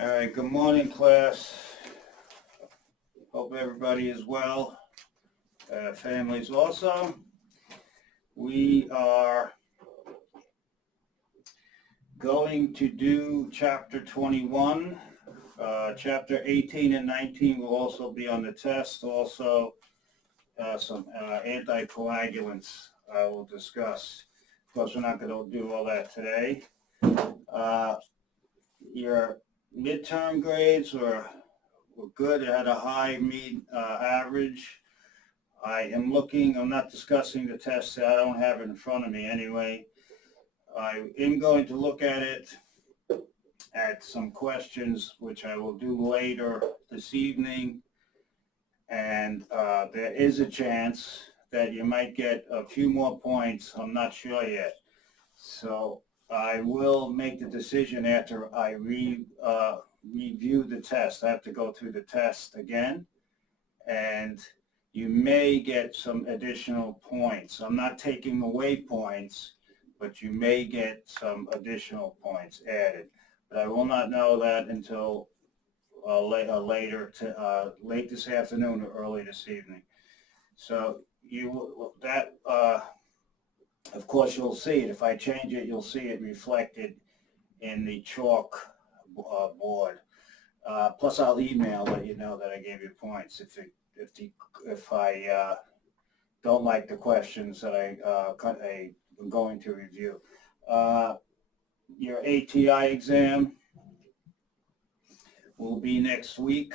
All right, good morning, class. Hope everybody is well, families also. We are going to do chapter 21. Chapter 18 and 19 will also be on the test. Also, some anticoagulants I will discuss. Of course, we're not going to do all that today. Your midterm grades were good. It had a high average. I'm not discussing the test. I don't have it in front of me anyway. I am going to look at some questions, which I will do later this evening. And there is a chance that you might get a few more points. I'm not sure yet. So I will make the decision after I review the test. I have to go through the test again, and you may get some additional points. I'm not taking away points, but you may get some additional points added. But I will not know that until late this afternoon or early this evening. So of course, you'll see it. If I change it, you'll see it reflected in the chalk board. Plus, I'll let you know that I gave you points if I don't like the questions that I'm going to review. Your ATI exam will be next week.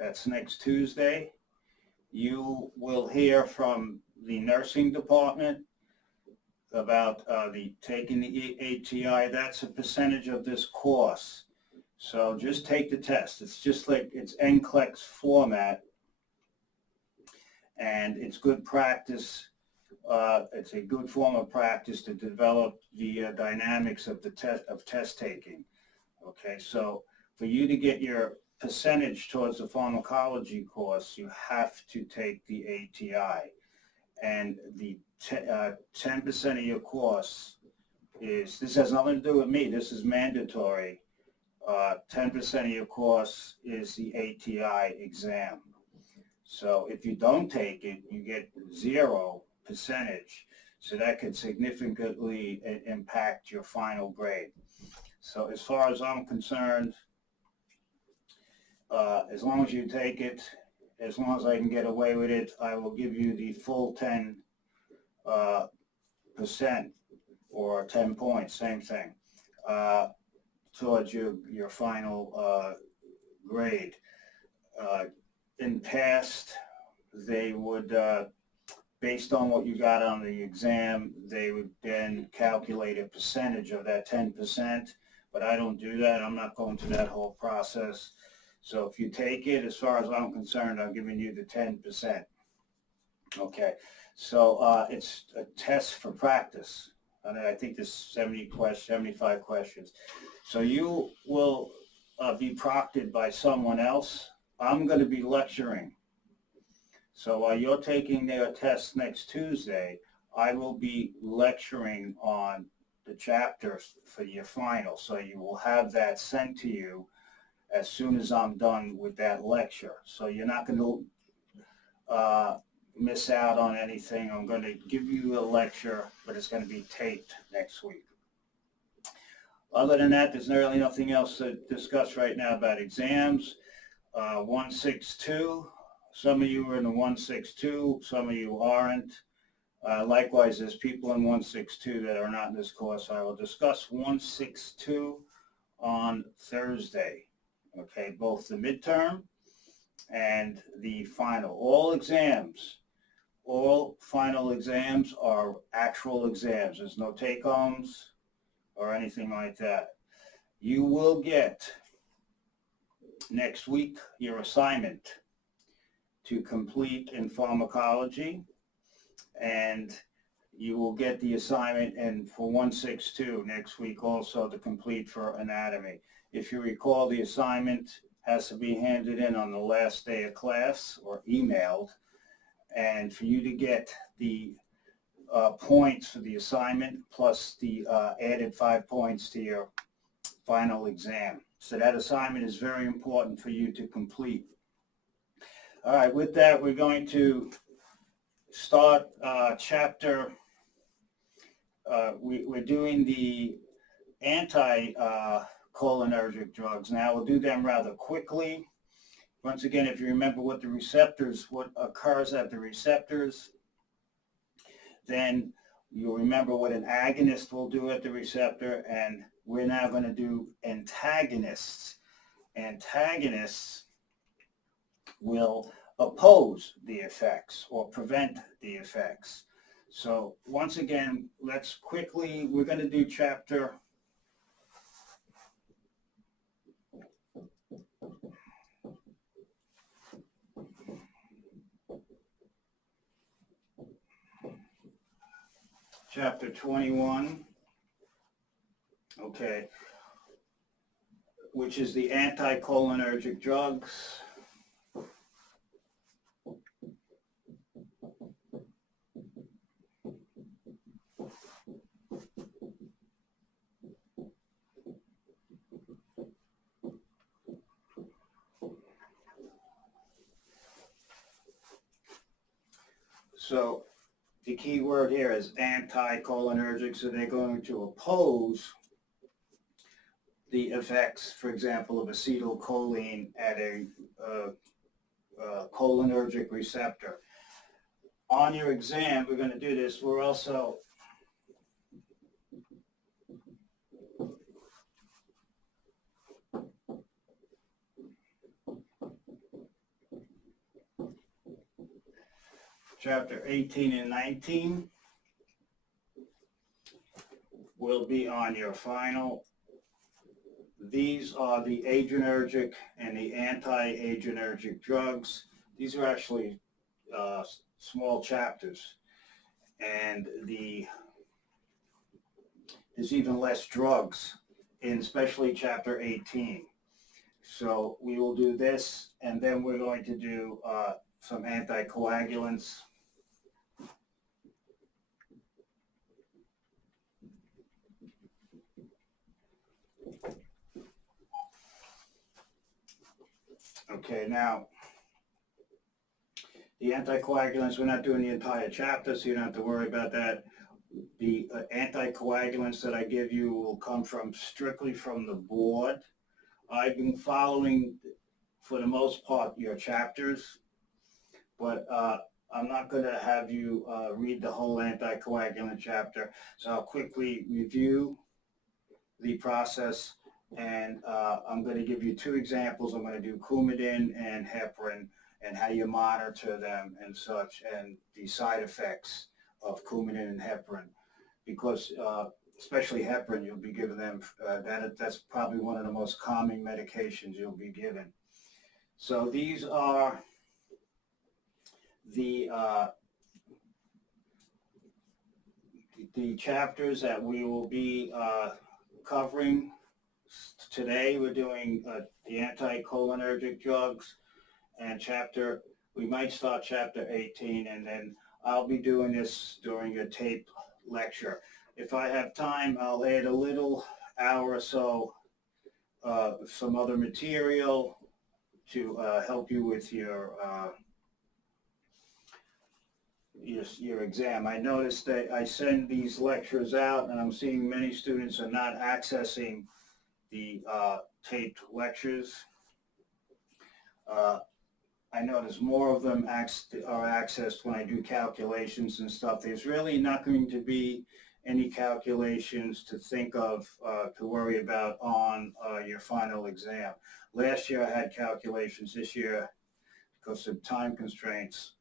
That's next Tuesday. You will hear from the nursing department about taking the ATI. That's a percentage of this course. So just take the test. It's just like it's NCLEX format, and it's good practice. It's a good form of practice to develop the dynamics of the test taking. Okay, so for you to get your percentage towards the pharmacology course, you have to take the ATI, and the 10% of your course this has nothing to do with me. This is mandatory. 10% of your course is the ATI exam. So if you don't take it, you get 0%. So that could significantly impact your final grade. So as far as I'm concerned, as long as you take it, as long as I can get away with it, I will give you the full 10% or 10 points, same thing, towards your final grade. In past, they would, based on what you got on the exam, they would then calculate a percentage of that 10%, but I don't do that. I'm not going through that whole process. So if you take it, as far as I'm concerned, I'm giving you the 10%. Okay, so it's a test for practice. And I think there's 75 questions. So you will be proctored by someone else. I'm going to be lecturing. So while you're taking their test next Tuesday, I will be lecturing on the chapters for your final. So you will have that sent to you as soon as I'm done with that lecture. So you're not going to miss out on anything. I'm going to give you a lecture, but it's going to be taped next week. Other than that, there's really nothing else to discuss right now about exams. 162, some of you are in the 162, some of you aren't. Likewise, there's people in 162 that are not in this course. I will discuss 162 on Thursday. Okay, both the midterm and the final. All final exams are actual exams. There's no take-homes or anything like that. You will get next week your assignment to complete in pharmacology, and you will get the assignment for 162 next week also to complete for anatomy. If you recall, the assignment has to be handed in on the last day of class or emailed, and for you to get the points for the assignment plus the added 5 points to your final exam. So that assignment is very important for you to complete. All right, with that, we're going to start chapter, we're doing the anti-cholinergic drugs. Now, we'll do them rather quickly. Once again, if you remember what the receptors, what occurs at the receptors, then you'll remember what an agonist will do at the receptor, and we're now going to do antagonists. Antagonists will oppose the effects or prevent the effects. So once again, let's quickly, we're going to do chapter 21, okay, which is the anticholinergic drugs. So the key word here is anticholinergic, so they're going to oppose the effects, for example, of acetylcholine at a cholinergic receptor. On your exam, we're going to do this. We're also chapter 18 and 19 will be on your final. These are the adrenergic and the anti-adrenergic drugs. These are actually small chapters, and there's even less drugs in especially chapter 18. So we will do this, and then we're going to do some anticoagulants. Okay, now the anticoagulants, we're not doing the entire chapter, so you don't have to worry about that. The anticoagulants that I give you will come from strictly from the board. I've been following, for the most part, your chapters, but I'm not going to have you read the whole anticoagulant chapter, so I'll quickly review the process, and I'm going to give you two examples. I'm going to do Coumadin and heparin and how you monitor them and such, and the side effects of Coumadin and heparin, because especially heparin, you'll be given them, that's probably one of the most common medications you'll be given. So these are the chapters that we will be covering today. We're doing the anticholinergic drugs, and we might start chapter 18, and then I'll be doing this during a tape lecture. If I have time, I'll add a little hour or so some other material to help you with your exam. I noticed that I send these lectures out, and I'm seeing many students are not accessing the taped lectures. I notice more of them are accessed when I do calculations and stuff. There's really not going to be any calculations to think of, to worry about on your final exam. Last year I had calculations. This year, because of time constraints,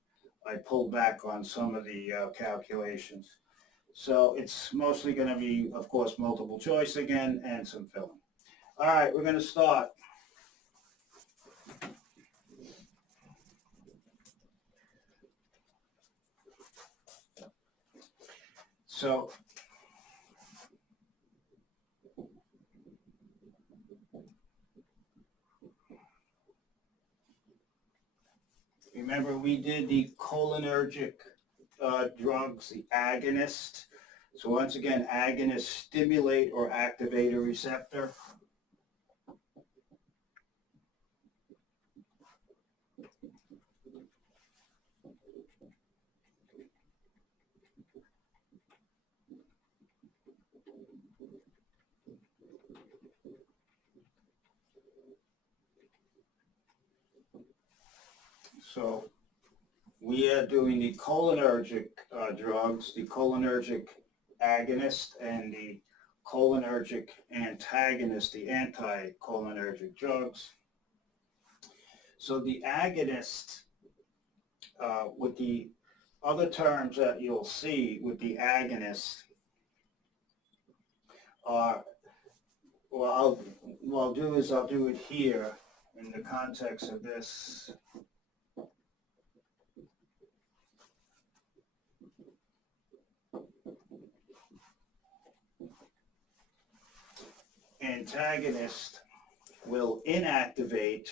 I pulled back on some of the calculations. So it's mostly going to be, of course, multiple choice again and some filling. All right, we're going to start. So remember, we did the cholinergic drugs, the agonist. So once again, agonists stimulate or activate a receptor. So we are doing the cholinergic drugs, the cholinergic agonist and the cholinergic antagonist, the anti-cholinergic drugs. So the agonist, with the other terms that you'll see with the agonist are, well, what I'll do is I'll do it here in the context of this. Antagonist will inactivate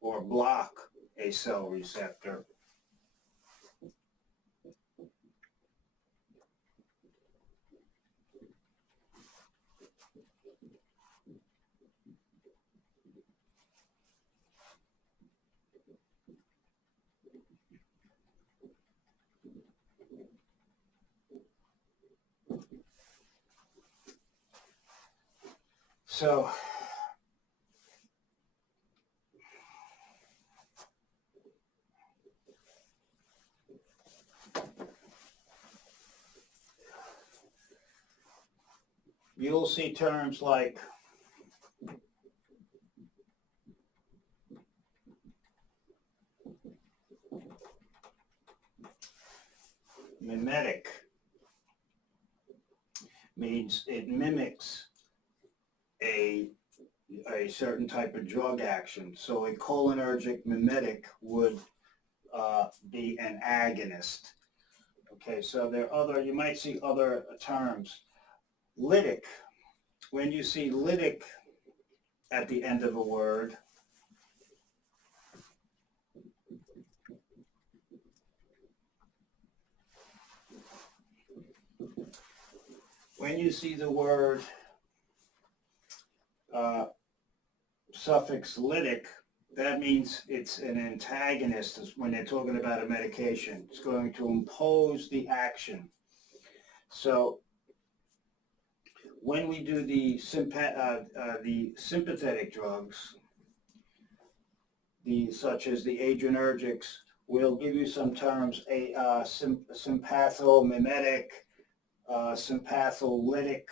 or block a cell receptor. So you'll see terms like mimetic, means it mimics a certain type of drug action. So a cholinergic mimetic would be an agonist. Okay, so there are other, you might see other terms. Lytic, when you see lytic at the end of a word, when you see the word suffix lytic, that means it's an antagonist when they're talking about a medication. It's going to impose the action. So when we do the sympathetic drugs, such as the adrenergics, we'll give you some terms, sympathomimetic, sympatholytic.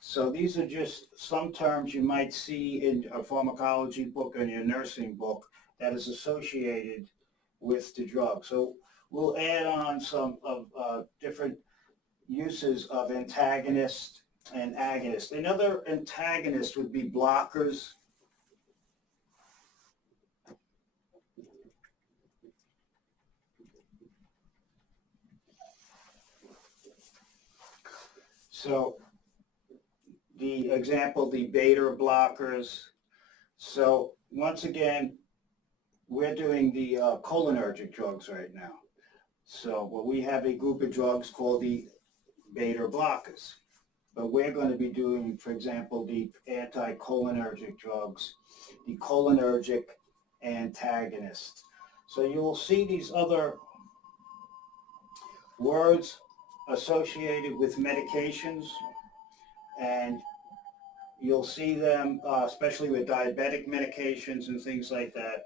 So these are just some terms you might see in a pharmacology book or in your nursing book that is associated with the drug. So we'll add on some of different uses of antagonist and agonist. Another antagonist would be blockers. So the example, the beta blockers. So once again, we're doing the cholinergic drugs right now. So we have a group of drugs called the beta blockers. But we're going to be doing, for example, the anti-cholinergic drugs, the cholinergic antagonist. So you will see these other words associated with medications, and you'll see them especially with diabetic medications and things like that.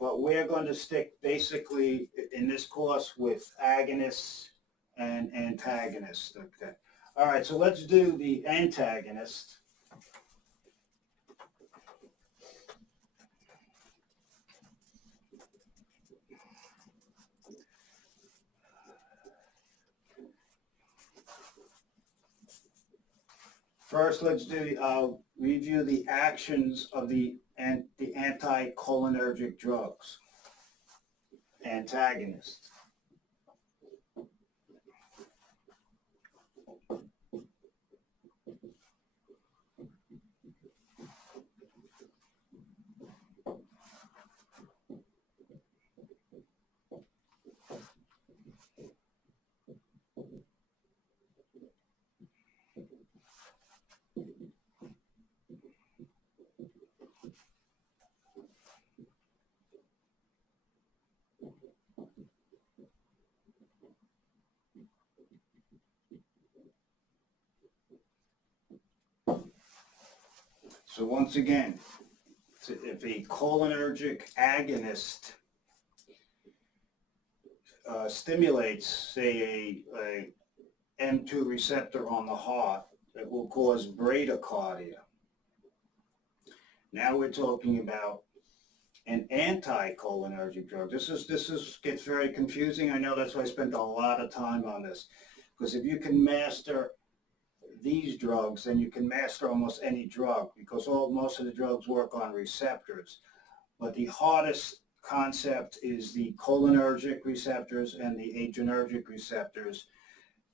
But we're going to stick basically in this course with agonists and antagonists. Okay. All right, so let's do the antagonist. First, let's review the actions of the anti-cholinergic drugs, antagonists. So once again, if a cholinergic agonist stimulates, say, a M2 receptor on the heart, it will cause bradycardia. Now we're talking about an anticholinergic drug. This gets very confusing. I know that's why I spent a lot of time on this, because if you can master these drugs, then you can master almost any drug, because most of the drugs work on receptors. But the hardest concept is the cholinergic receptors and the adrenergic receptors,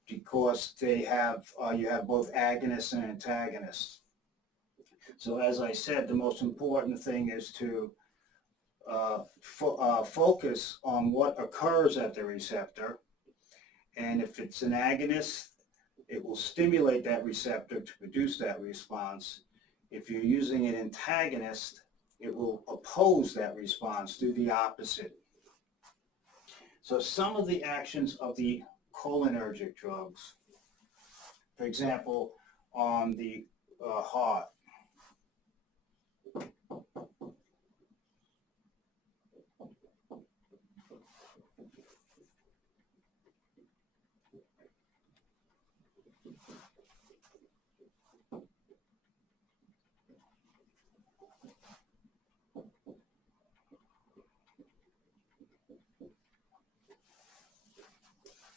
because they have you have both agonists and antagonists. So as I said, the most important thing is to focus on what occurs at the receptor, and if it's an agonist, it will stimulate that receptor to produce that response. If you're using an antagonist, it will oppose that response, do the opposite. So some of the actions of the cholinergic drugs, for example, on the heart.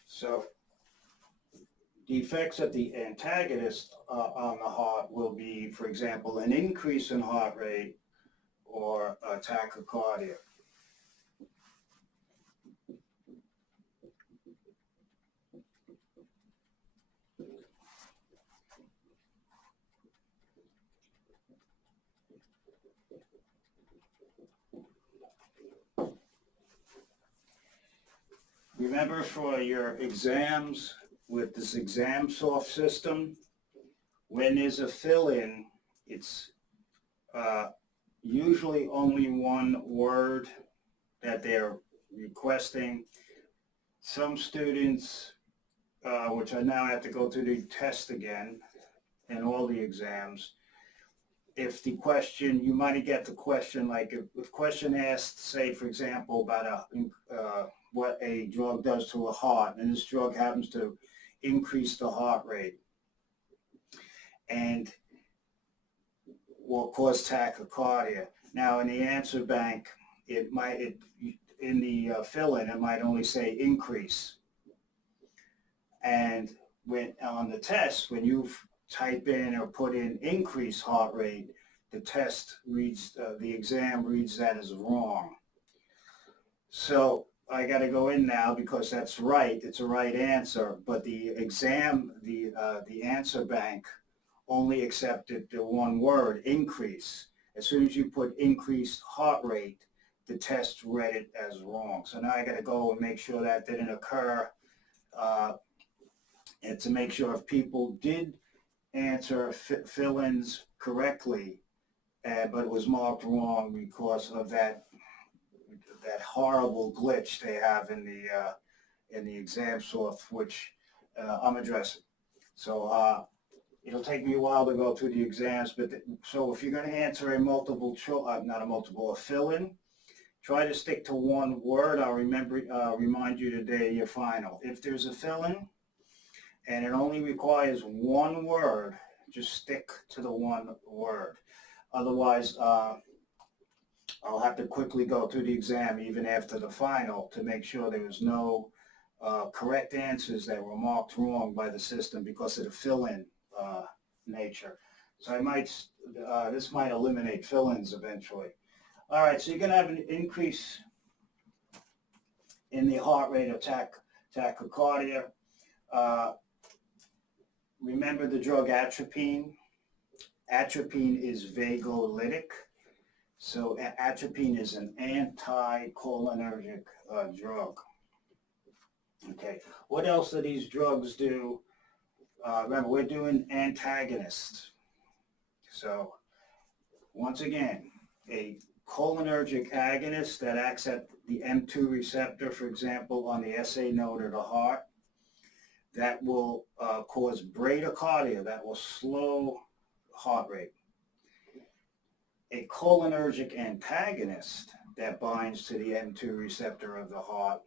So the effects of the antagonist on the heart will be, for example, an increase in heart rate or tachycardia. Remember, for your exams with this exam soft system, when there's a fill-in, it's usually only one word that they're requesting. Some students, which I now have to go through the test again and all the exams, if the question, you might get the question, like if question asked, say, for example, about what a drug does to a heart, and this drug happens to increase the heart rate and will cause tachycardia. Now, in the answer bank, in the fill-in, it might only say increase. And when on the test, when you type in or put in increase heart rate, the test reads, the exam reads that as wrong. So I got to go in now because that's right. It's a right answer, but the exam, the answer bank only accepted the one word, increase. As soon as you put increased heart rate, the test read it as wrong. So now I got to go and make sure that didn't occur, and to make sure if people did answer fill-ins correctly, but it was marked wrong because of that horrible glitch they have in the exam soft, which I'm addressing. So it'll take me a while to go through the exams, but so if you're going to answer a multiple choice, not a multiple, a fill-in, try to stick to one word. I'll remind you today your final. If there's a fill-in and it only requires one word, just stick to the one word. Otherwise, I'll have to quickly go through the exam even after the final to make sure there was no correct answers that were marked wrong by the system because of the fill-in nature. So this might eliminate fill-ins eventually. All right, so you're going to have an increase in the heart rate of tachycardia. Remember the drug atropine. Atropine is vagolytic. So atropine is an anticholinergic drug. Okay, what else do these drugs do? Remember, we're doing antagonists. So once again, a cholinergic agonist that acts at the M2 receptor, for example, on the SA node of the heart, that will cause bradycardia, that will slow heart rate. A cholinergic antagonist that binds to the M2 receptor of the heart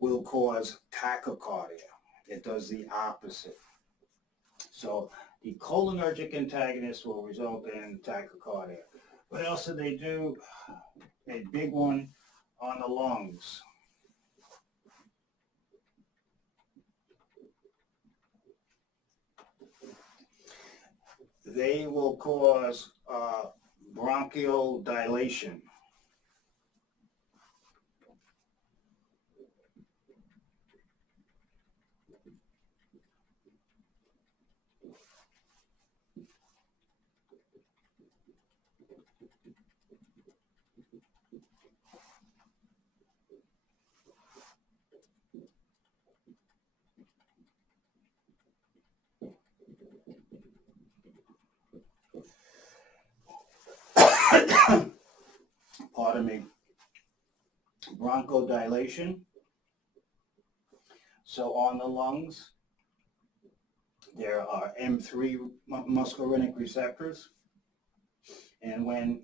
will cause tachycardia. It does the opposite. So the cholinergic antagonist will result in tachycardia. What else do they do? A big one on the lungs. They will cause bronchial dilation. Pardon me. Bronchodilation. So on the lungs, there are M3 muscarinic receptors, and when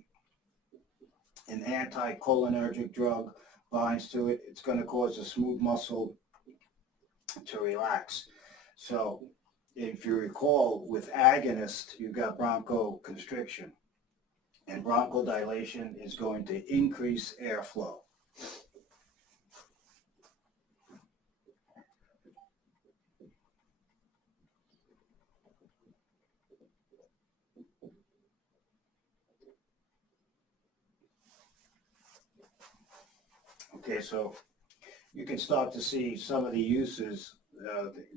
an anticholinergic drug binds to it, it's going to cause the smooth muscle to relax. So if you recall, with agonist, you've got bronchoconstriction, and bronchodilation is going to increase airflow. Okay, so you can start to see some of the uses,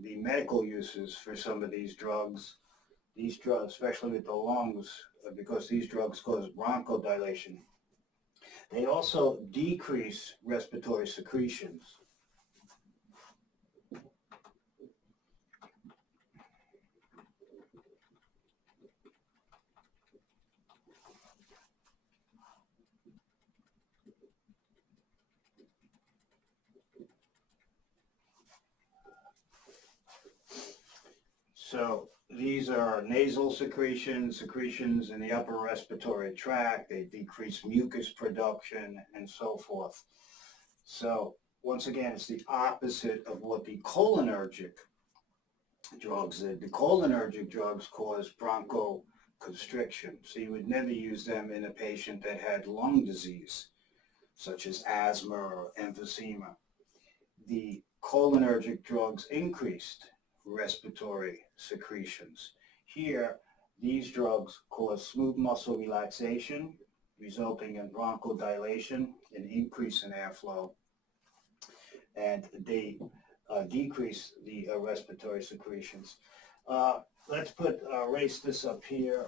the medical uses for some of these drugs. These drugs, especially with the lungs, because these drugs cause bronchodilation. They also decrease respiratory secretions. So these are nasal secretions in the upper respiratory tract. They decrease mucus production and so forth. So once again, it's the opposite of what the cholinergic drugs did. The cholinergic drugs cause bronchoconstriction. So you would never use them in a patient that had lung disease, such as asthma or emphysema. The cholinergic drugs increased respiratory secretions. Here, these drugs cause smooth muscle relaxation, resulting in bronchodilation, an increase in airflow, and they decrease the respiratory secretions. Let's erase this up here.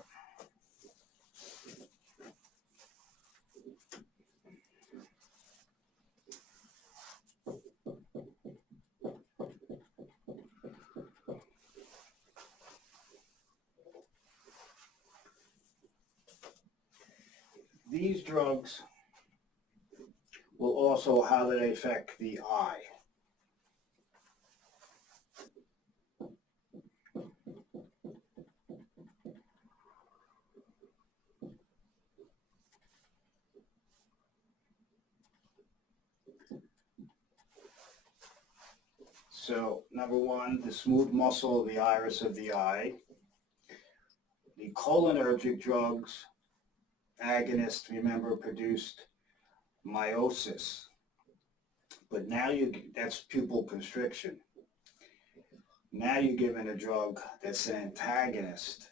These drugs will also, how they affect the eye. So, number one, the smooth muscle of the iris of the eye. The cholinergic drugs, agonists, remember, produced miosis. But now that's pupil constriction. Now you're given a drug that's an antagonist.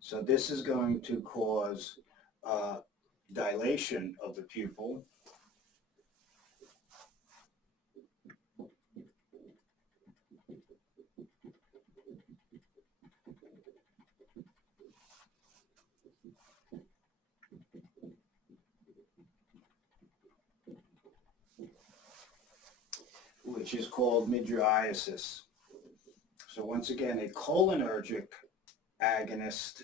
So this is going to cause dilation of the pupil. Which is called mydriasis. So once again, a cholinergic agonist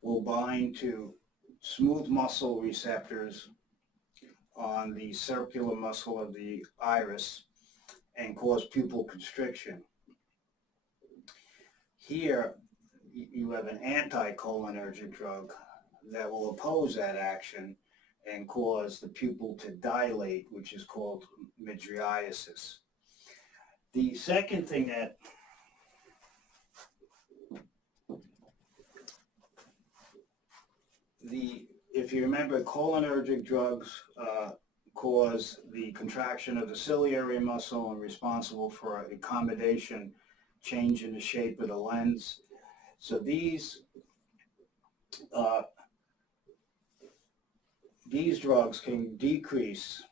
will bind to smooth muscle receptors on the circular muscle of the iris and cause pupil constriction. Here, you have an anticholinergic drug that will oppose that action and cause the pupil to dilate, which is called mydriasis. The second thing that if you remember, cholinergic drugs cause the contraction of the ciliary muscle and responsible for accommodation, change in the shape of the lens. So these drugs can decrease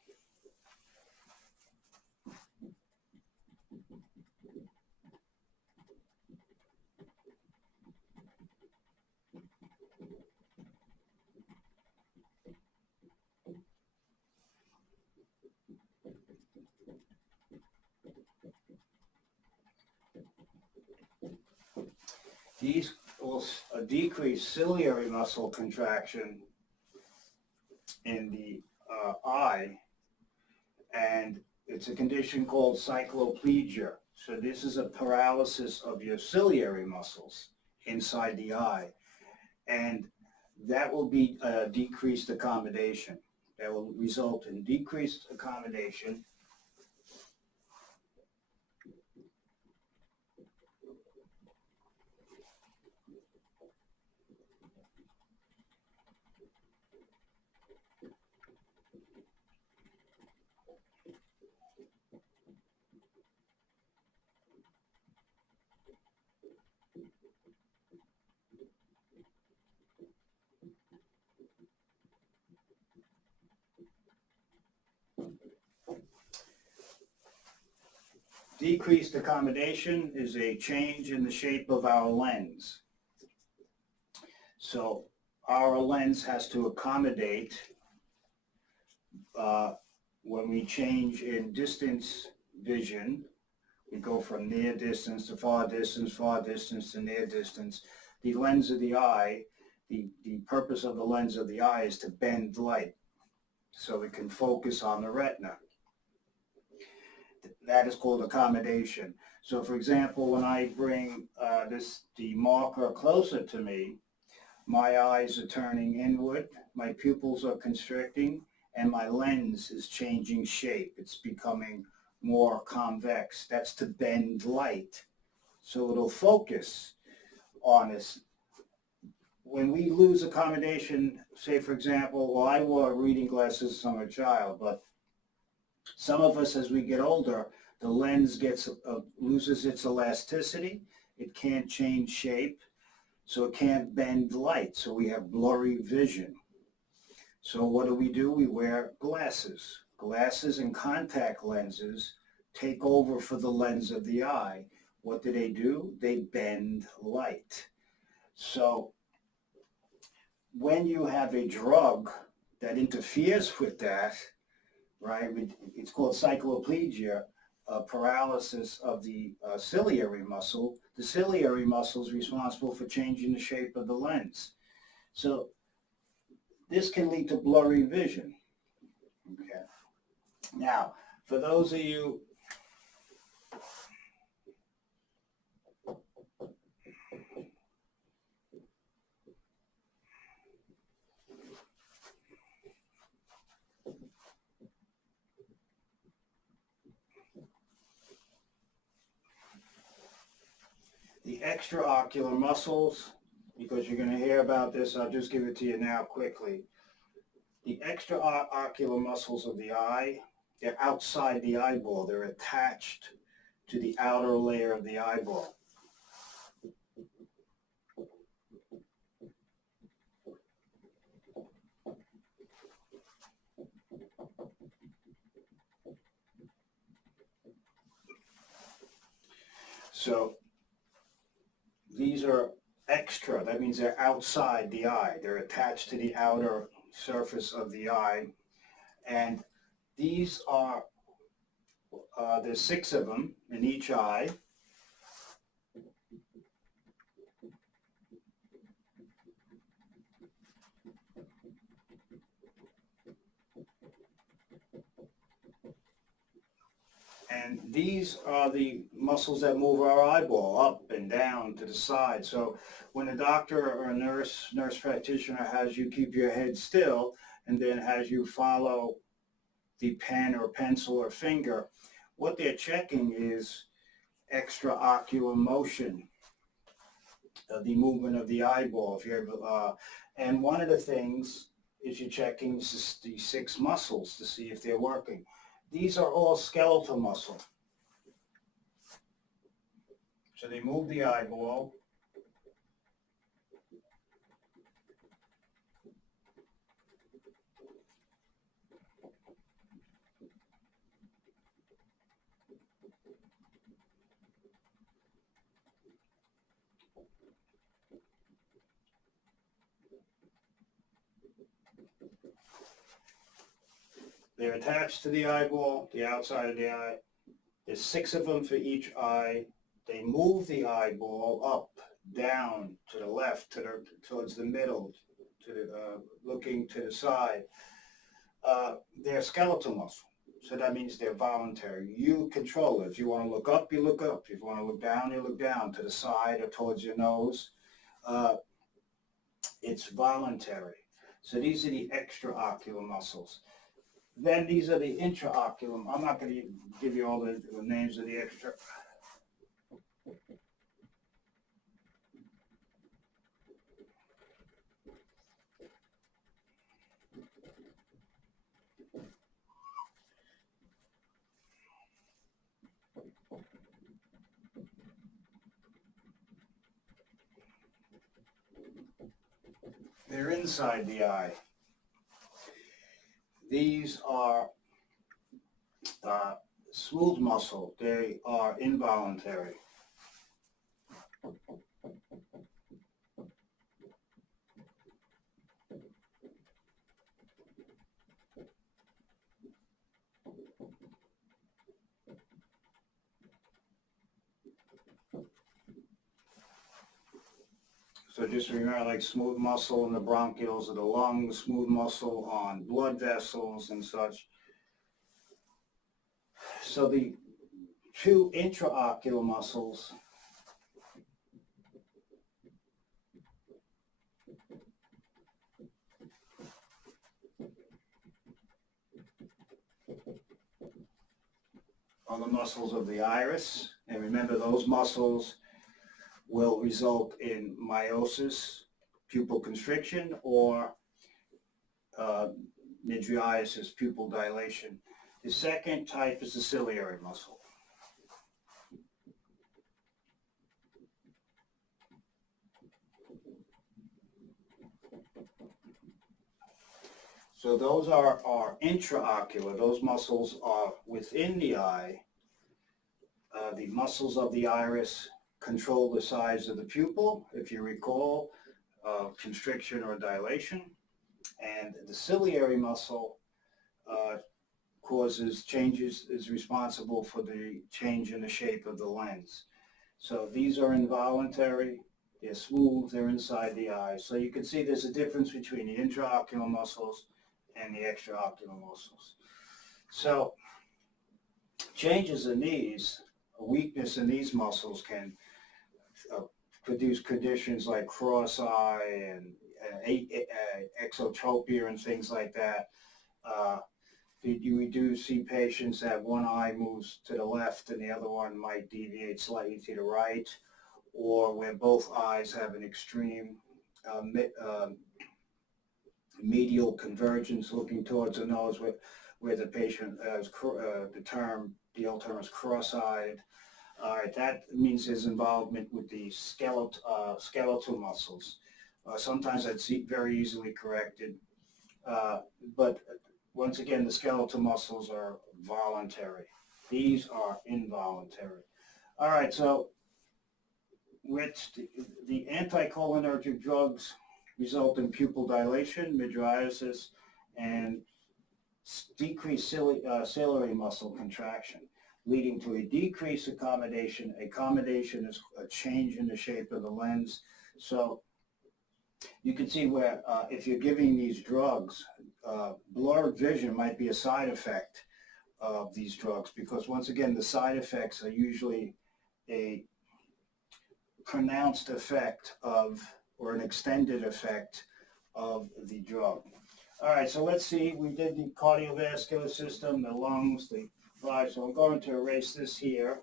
these will decrease ciliary muscle contraction in the eye, and it's a condition called cycloplegia. So this is a paralysis of your ciliary muscles inside the eye, and that will be decreased accommodation. That will result in decreased accommodation. Decreased accommodation is a change in the shape of our lens. So our lens has to accommodate when we change in distance vision. We go from near distance to far distance to near distance. The lens of the eye, the purpose of the lens of the eye is to bend light so it can focus on the retina. That is called accommodation. So for example, when I bring the marker closer to me, my eyes are turning inward, my pupils are constricting, and my lens is changing shape. It's becoming more convex. That's to bend light. So it'll focus on us. When we lose accommodation, say for example, well, I wore reading glasses as I'm a child, but some of us, as we get older, the lens loses its elasticity. It can't change shape, so it can't bend light. So we have blurry vision. So what do? We wear glasses. Glasses and contact lenses take over for the lens of the eye. What do? They bend light. So when you have a drug that interferes with that, right, it's called cycloplegia, paralysis of the ciliary muscle. The ciliary muscle is responsible for changing the shape of the lens. So this can lead to blurry vision. Okay. Now, for those of you the extraocular muscles, because you're going to hear about this, I'll just give it to you now quickly. The extraocular muscles of the eye, they're outside the eyeball. They're attached to the outer layer of the eyeball. So these are extra. That means they're outside the eye. They're attached to the outer surface of the eye. And these are, there's 6 of them in each eye. And these are the muscles that move our eyeball up and down to the side. So when a doctor or a nurse practitioner has you keep your head still and then has you follow the pen or pencil or finger, what they're checking is extraocular motion, the movement of the eyeball. If you're, and one of the things is you're checking the 6 muscles to see if they're working. These are all skeletal muscle. So they move the eyeball. They're attached to the eyeball, the outside of the eye. There's 6 of them for each eye. They move the eyeball up, down, to the left, towards the middle, looking to the side. They're skeletal muscle, so that means they're voluntary. You control it. If you want to look up, you look up. If you want to look down, you look down, to the side or towards your nose. It's voluntary. So these are the extraocular muscles. Then these are the intraocular. I'm not going to give you all the names of the extra. They're inside the eye. These are smooth muscle. They are involuntary. So just remember, like smooth muscle in the bronchioles of the lungs, smooth muscle on blood vessels and such. So the 2 intraocular muscles are the muscles of the iris. And remember, those muscles will result in miosis, pupil constriction, or mydriasis, pupil dilation. The second type is the ciliary muscle. So those are intraocular. Those muscles are within the eye. The muscles of the iris control the size of the pupil, if you recall, constriction or dilation. And the ciliary muscle is responsible for the change in the shape of the lens. So these are involuntary, they're smooth, they're inside the eye. So you can see there's a difference between the intraocular muscles and the extraocular muscles. So changes in these, a weakness in these muscles can produce conditions like cross-eye and exotropia and things like that. We do see patients that one eye moves to the left and the other one might deviate slightly to the right, or where both eyes have an extreme medial convergence looking towards the nose, where the patient has the old term is cross-eyed. All right, that means his involvement with the skeletal muscles. Sometimes that's very easily corrected, but once again, the skeletal muscles are voluntary. These are involuntary. All right, so with the anticholinergic drugs result in pupil dilation, mydriasis, and decreased ciliary muscle contraction, leading to a decreased accommodation. Accommodation is a change in the shape of the lens. So you can see where if you're giving these drugs, blurred vision might be a side effect of these drugs, because once again, the side effects are usually a pronounced effect of, or an extended effect of the drug. All right, so let's see, we did the cardiovascular system, the lungs, the heart, so I'm going to erase this here.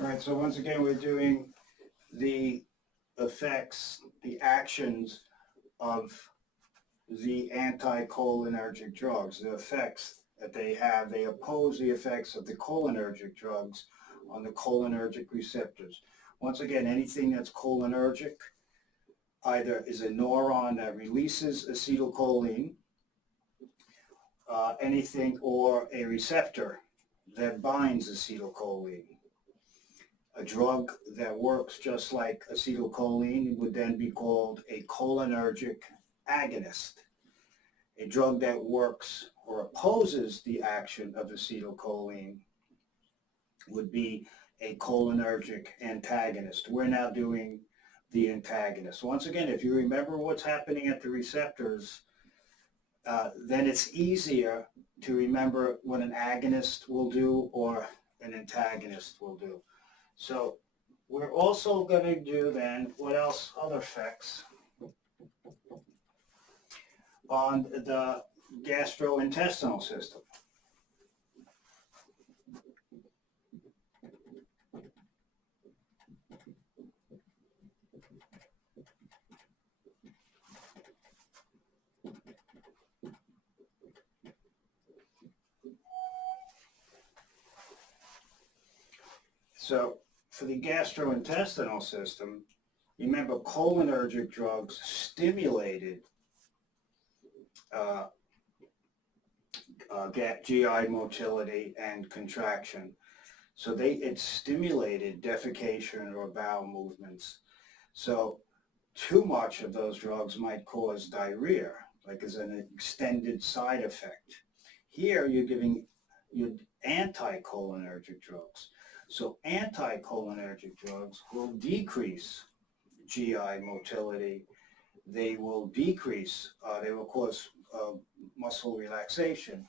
All right, so once again, we're doing the effects, the actions of the anticholinergic drugs, the effects that they have. They oppose the effects of the cholinergic drugs on the cholinergic receptors. Once again, anything that's cholinergic either is a neuron that releases acetylcholine, anything, or a receptor that binds acetylcholine. A drug that works just like acetylcholine would then be called a cholinergic agonist. A drug that works or opposes the action of acetylcholine would be a cholinergic antagonist. We're now doing the antagonist. Once again, if you remember what's happening at the receptors, then it's easier to remember what an agonist will do or an antagonist will do. So we're also going to do then, what else, other effects on the gastrointestinal system. So for the gastrointestinal system, remember cholinergic drugs stimulated GI motility and contraction. So it stimulated defecation or bowel movements. So too much of those drugs might cause diarrhea, like as an extended side effect. Here you're giving anticholinergic drugs. So anticholinergic drugs will decrease GI motility. They will decrease, they will cause muscle relaxation.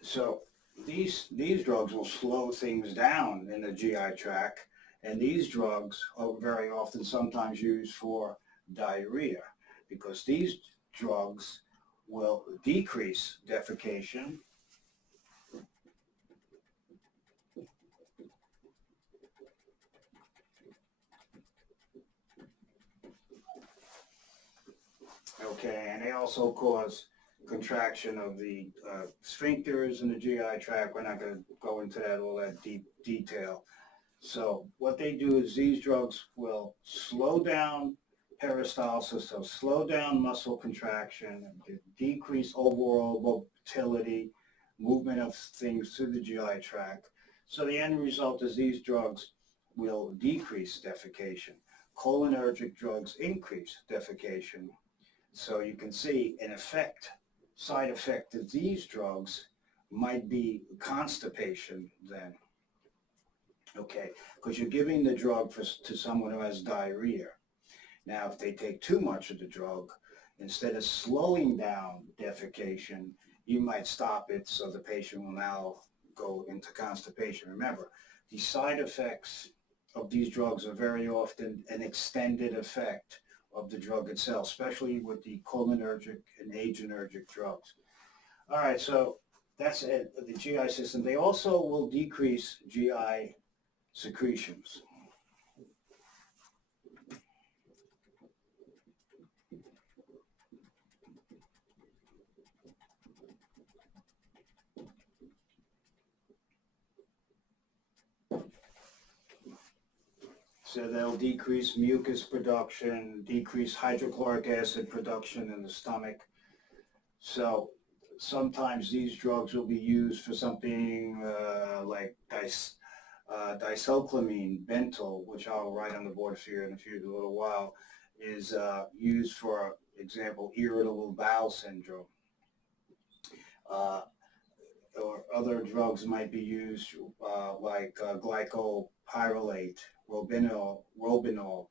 So these drugs will slow things down in the GI tract, and these drugs are very often sometimes used for diarrhea, because these drugs will decrease defecation, okay, and they also cause contraction of the sphincters in the GI tract. We're not going to go into all that deep detail. So what they do is these drugs will slow down peristalsis, so slow down muscle contraction, and decrease overall motility, movement of things through the GI tract. So the end result is these drugs will decrease defecation. Cholinergic drugs increase defecation. So you can see an effect, side effect of these drugs might be constipation then. Okay, because you're giving the drug to someone who has diarrhea. Now, if they take too much of the drug, instead of slowing down defecation, you might stop it so the patient will now go into constipation. Remember, the side effects of these drugs are very often an extended effect of the drug itself, especially with the cholinergic and adrenergic drugs. All right, so that's it, the GI system. They also will decrease GI secretions. So they'll decrease mucus production, decrease hydrochloric acid production in the stomach. So sometimes these drugs will be used for something like dicyclomine, bentyl, which I'll write on the board for you in a little while, is used for example, irritable bowel syndrome. Or other drugs might be used like glycopyrrolate, robinol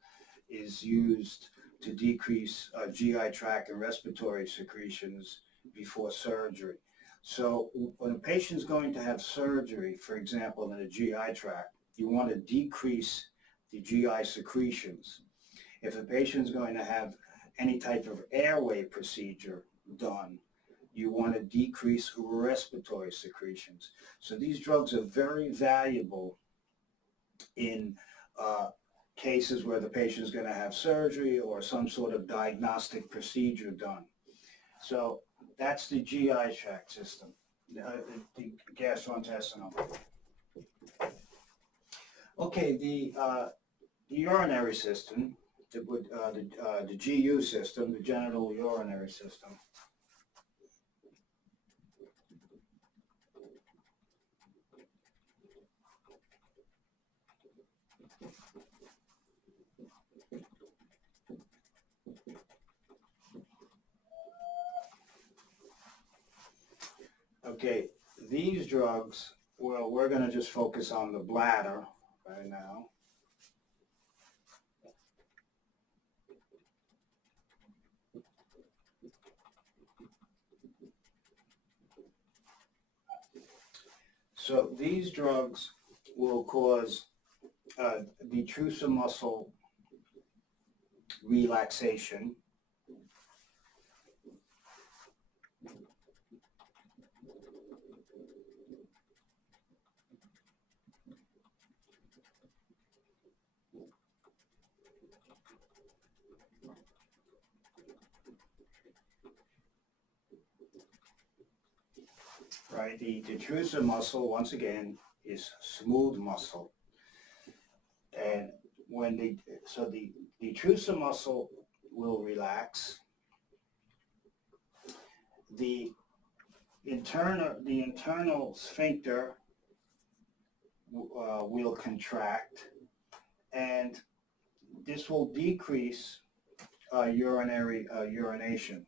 is used to decrease GI tract and respiratory secretions before surgery. So when a patient's going to have surgery, for example, in the GI tract, you want to decrease the GI secretions. If a patient's going to have any type of airway procedure done, you want to decrease respiratory secretions. So these drugs are very valuable in cases where the patient is going to have surgery or some sort of diagnostic procedure done. So that's the GI tract system, the gastrointestinal. Okay, the urinary system, the GU system, the genital urinary system. Okay, these drugs, well, we're going to just focus on the bladder right now. So these drugs will cause detrusor muscle relaxation. Right, the detrusor muscle, once again, is smooth muscle. And when the detrusor muscle will relax, the internal sphincter will contract, and this will decrease urination.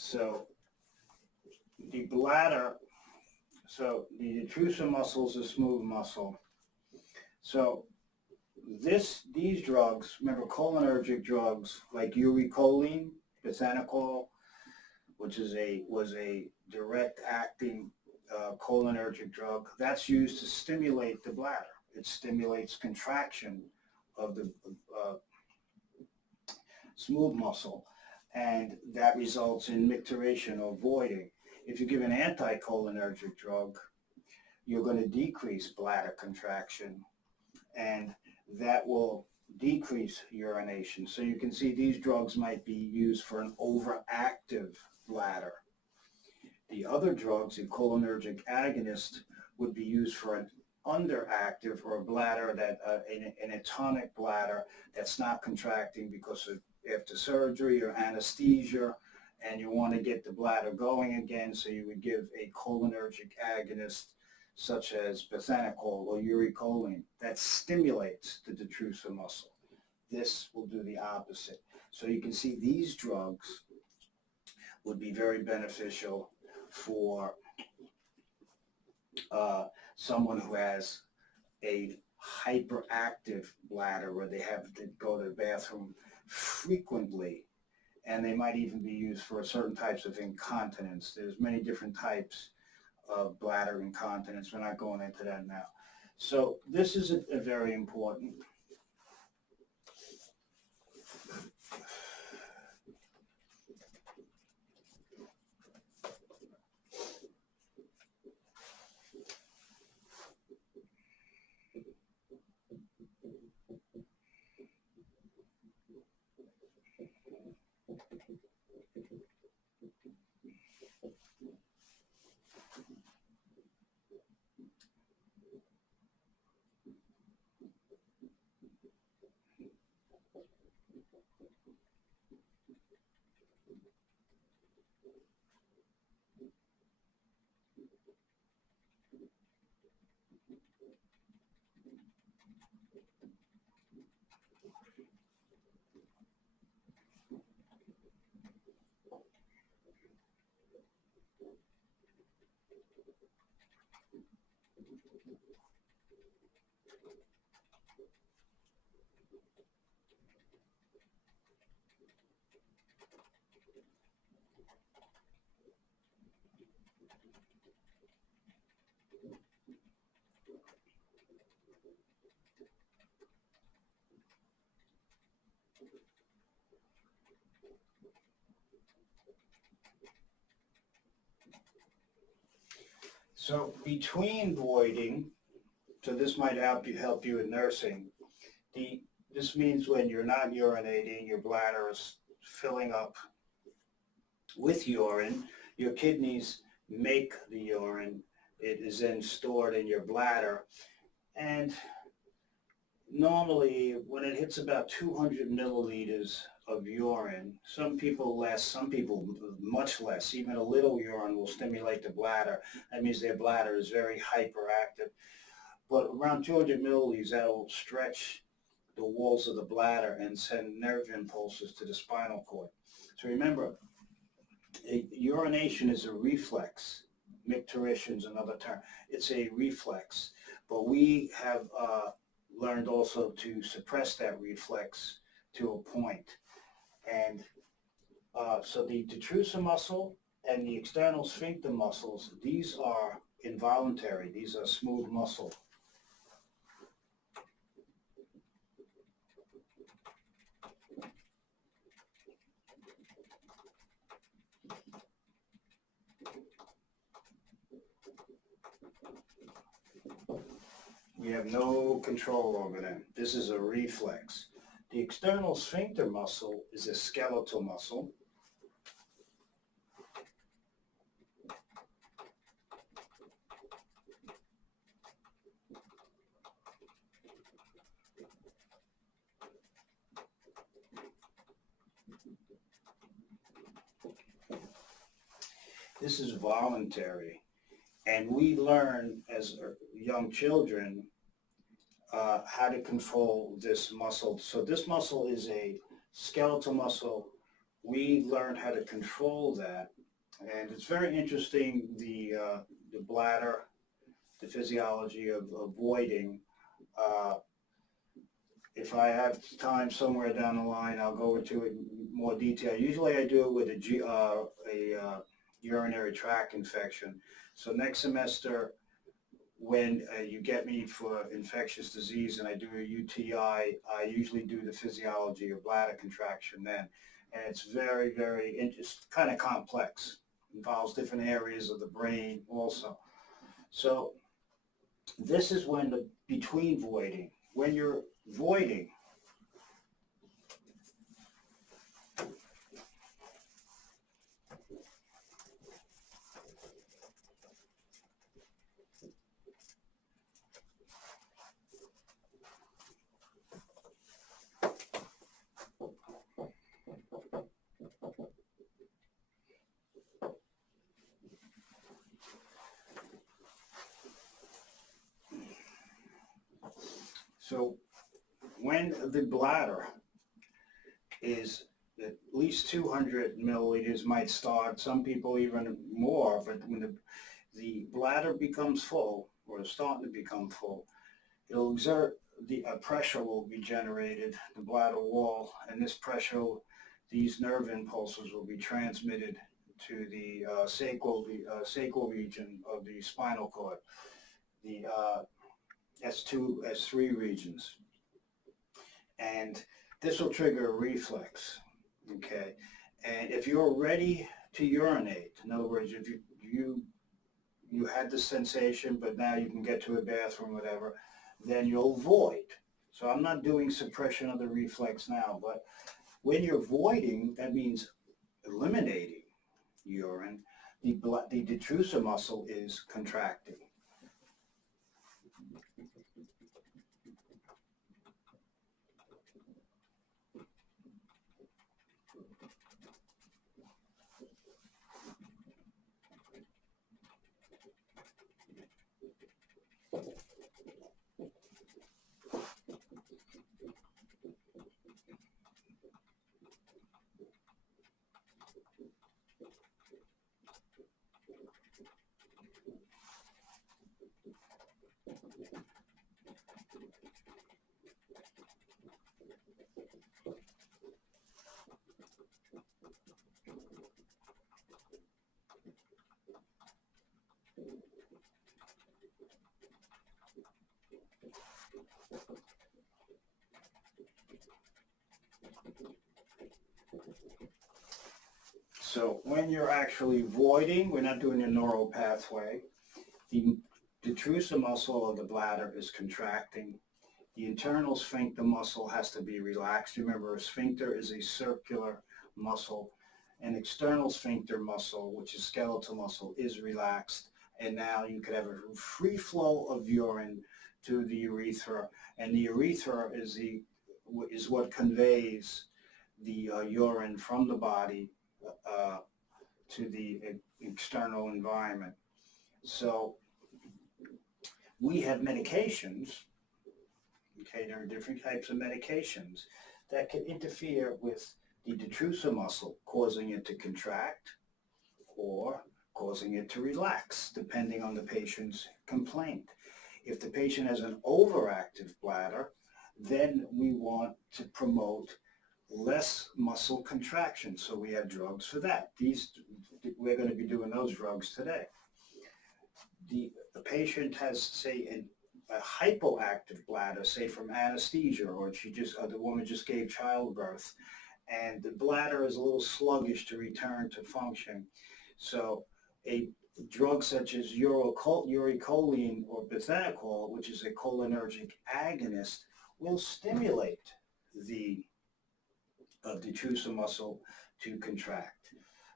So the bladder, so the detrusor muscle is a smooth muscle. So these drugs, remember cholinergic drugs like uricoline, bethanechol, which was a direct acting cholinergic drug, that's used to stimulate the bladder. It stimulates contraction of the smooth muscle, and that results in micturition or voiding. If you give an anticholinergic drug, you're going to decrease bladder contraction, and that will decrease urination. So you can see these drugs might be used for an overactive bladder. The other drugs, a cholinergic agonist, would be used for an underactive or a bladder that in a tonic bladder that's not contracting because of after surgery or anesthesia, and you want to get the bladder going again, so you would give a cholinergic agonist such as bethanechol or uricoline that stimulates the detrusor muscle. This will do the opposite. So you can see these drugs would be very beneficial for someone who has a hyperactive bladder where they have to go to the bathroom frequently, and they might even be used for certain types of incontinence. There's many different types of bladder incontinence. We're not going into that now. So this is a very important. So between voiding, so this might help you in nursing. This means when you're not urinating, your bladder is filling up with urine. Your kidneys make the urine. It is then stored in your bladder. And normally, when it hits about 200 milliliters of urine, some people less, some people much less. Even a little urine will stimulate the bladder. That means their bladder is very hyperactive. But around 200 milliliters, that will stretch the walls of the bladder and send nerve impulses to the spinal cord. So remember, urination is a reflex. Micturition is another term. It's a reflex. But we have learned also to suppress that reflex to a point. And so the detrusor muscle and the external sphincter muscles, these are involuntary. These are smooth muscle. We have no control over them. This is a reflex. The external sphincter muscle is a skeletal muscle. This is voluntary. And we learn as young children how to control this muscle. So this muscle is a skeletal muscle. We learn how to control that. And it's very interesting, the bladder, the physiology of voiding. If I have time somewhere down the line, I'll go into it in more detail. Usually I do it with a urinary tract infection. So next semester, when you get me for infectious disease and I do a UTI, I usually do the physiology of bladder contraction then. And it's very, it's kind of complex. It involves different areas of the brain also. So this is when between voiding. When you're voiding, so when the bladder is at least 200 milliliters might start, some people even more, but when the bladder becomes full or is starting to become full, it'll exert the pressure will be generated, the bladder wall, and this pressure, these nerve impulses will be transmitted to the sacral region of the spinal cord, the S2, S3 regions, and this will trigger a reflex. Okay, and if you're ready to urinate, in other words, if you had the sensation, but now you can get to a bathroom, whatever, then you'll void. So I'm not doing suppression of the reflex now, but when you're voiding, that means eliminating urine. The detrusor muscle is contracting. So when you're actually voiding, we're not doing a neural pathway. The detrusor muscle of the bladder is contracting. The internal sphincter muscle has to be relaxed. Remember, a sphincter is a circular muscle. An external sphincter muscle, which is skeletal muscle, is relaxed. And now you could have a free flow of urine to the urethra. And the urethra is what conveys the urine from the body to the external environment. So we have medications. Okay, there are different types of medications that can interfere with the detrusor muscle, causing it to contract or causing it to relax, depending on the patient's complaint. If the patient has an overactive bladder, then we want to promote less muscle contraction. So we have drugs for that. We're going to be doing those drugs today. The patient has, say, a hypoactive bladder, say from anesthesia, or the woman just gave childbirth, and the bladder is a little sluggish to return to function. So a drug such as uricoline or bethanacol, which is a cholinergic agonist, will stimulate the detrusor muscle to contract.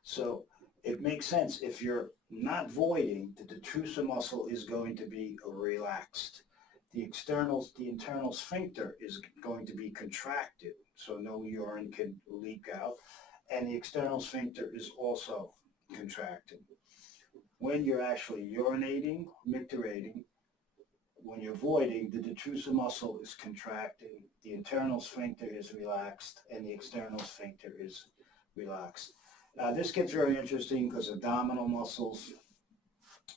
So it makes sense. If you're not voiding, the detrusor muscle is going to be relaxed. The internal sphincter is going to be contracted, so no urine can leak out, and the external sphincter is also contracted. When you're actually urinating, micturating, when you're voiding, the detrusor muscle is contracting, the internal sphincter is relaxed, and the external sphincter is relaxed. This gets very interesting because abdominal muscles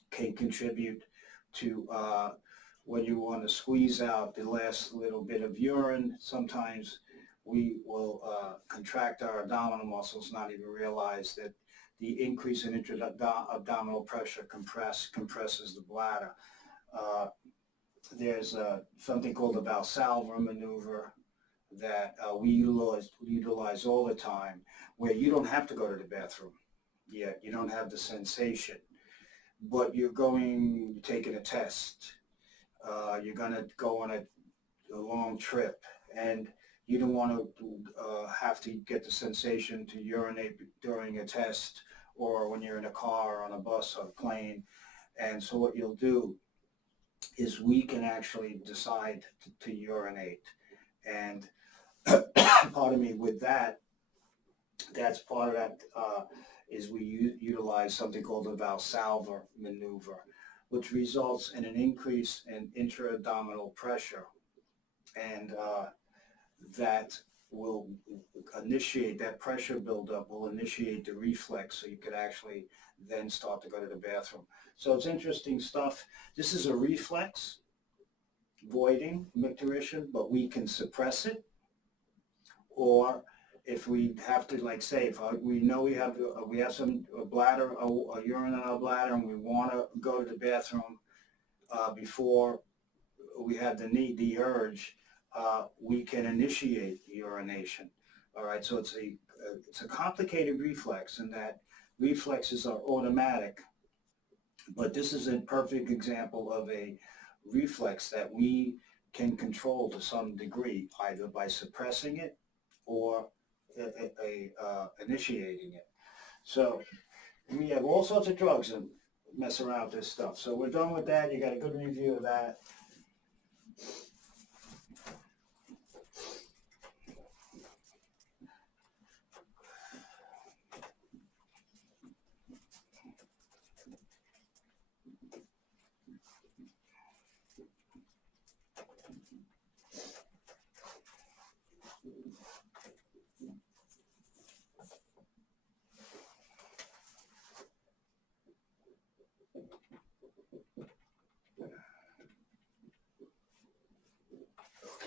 can contribute to when you want to squeeze out the last little bit of urine. Sometimes we will contract our abdominal muscles, not even realize that the increase in abdominal pressure compresses the bladder. There's something called the Valsalva maneuver that we utilize all the time, where you don't have to go to the bathroom yet. You don't have the sensation, but you're taking a test. You're going to go on a long trip, and you don't want to have to get the sensation to urinate during a test or when you're in a car, on a bus, or a plane. And so what you'll do is we can actually decide to urinate. And pardon me, with that's part of that is we utilize something called the Valsalva maneuver, which results in an increase in intra-abdominal pressure, and that will initiate, that pressure buildup will initiate the reflex, so you could actually then start to go to the bathroom. So it's interesting stuff. This is a reflex. voiding micturition, but we can suppress it. Or if we have to, like, say, if we know we have some bladder, a urine in our bladder, and we want to go to the bathroom before we have the urge, we can initiate urination. All right, so it's a complicated reflex in that reflexes are automatic, but this is a perfect example of a reflex that we can control to some degree, either by suppressing it or initiating it. So we have all sorts of drugs that mess around with this stuff. So we're done with that. You got a good review of that.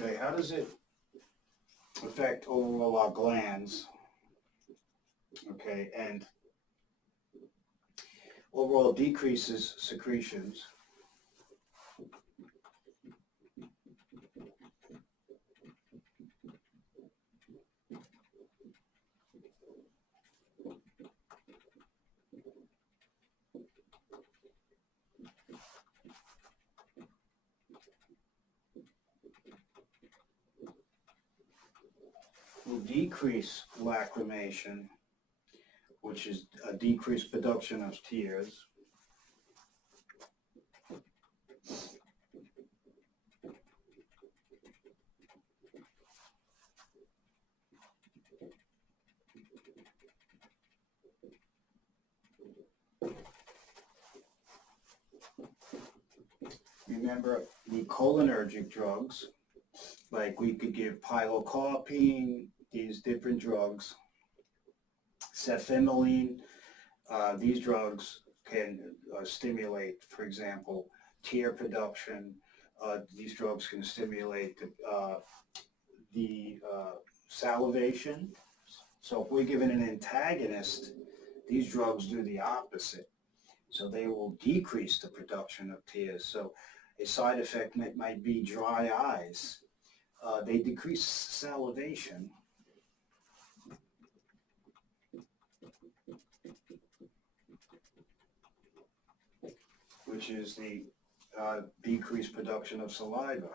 Okay, how does it affect overall our glands? Okay, and overall decreases secretions. Will decrease lacrimation, which is a decreased production of tears. Remember the cholinergic drugs, like we could give pilocarpine, these different drugs, cefimolene, these drugs can stimulate, for example, tear production. These drugs can stimulate the salivation. So if we're given an antagonist, these drugs do the opposite. So they will decrease the production of tears. So a side effect might be dry eyes. They decrease salivation. Which is the decreased production of saliva.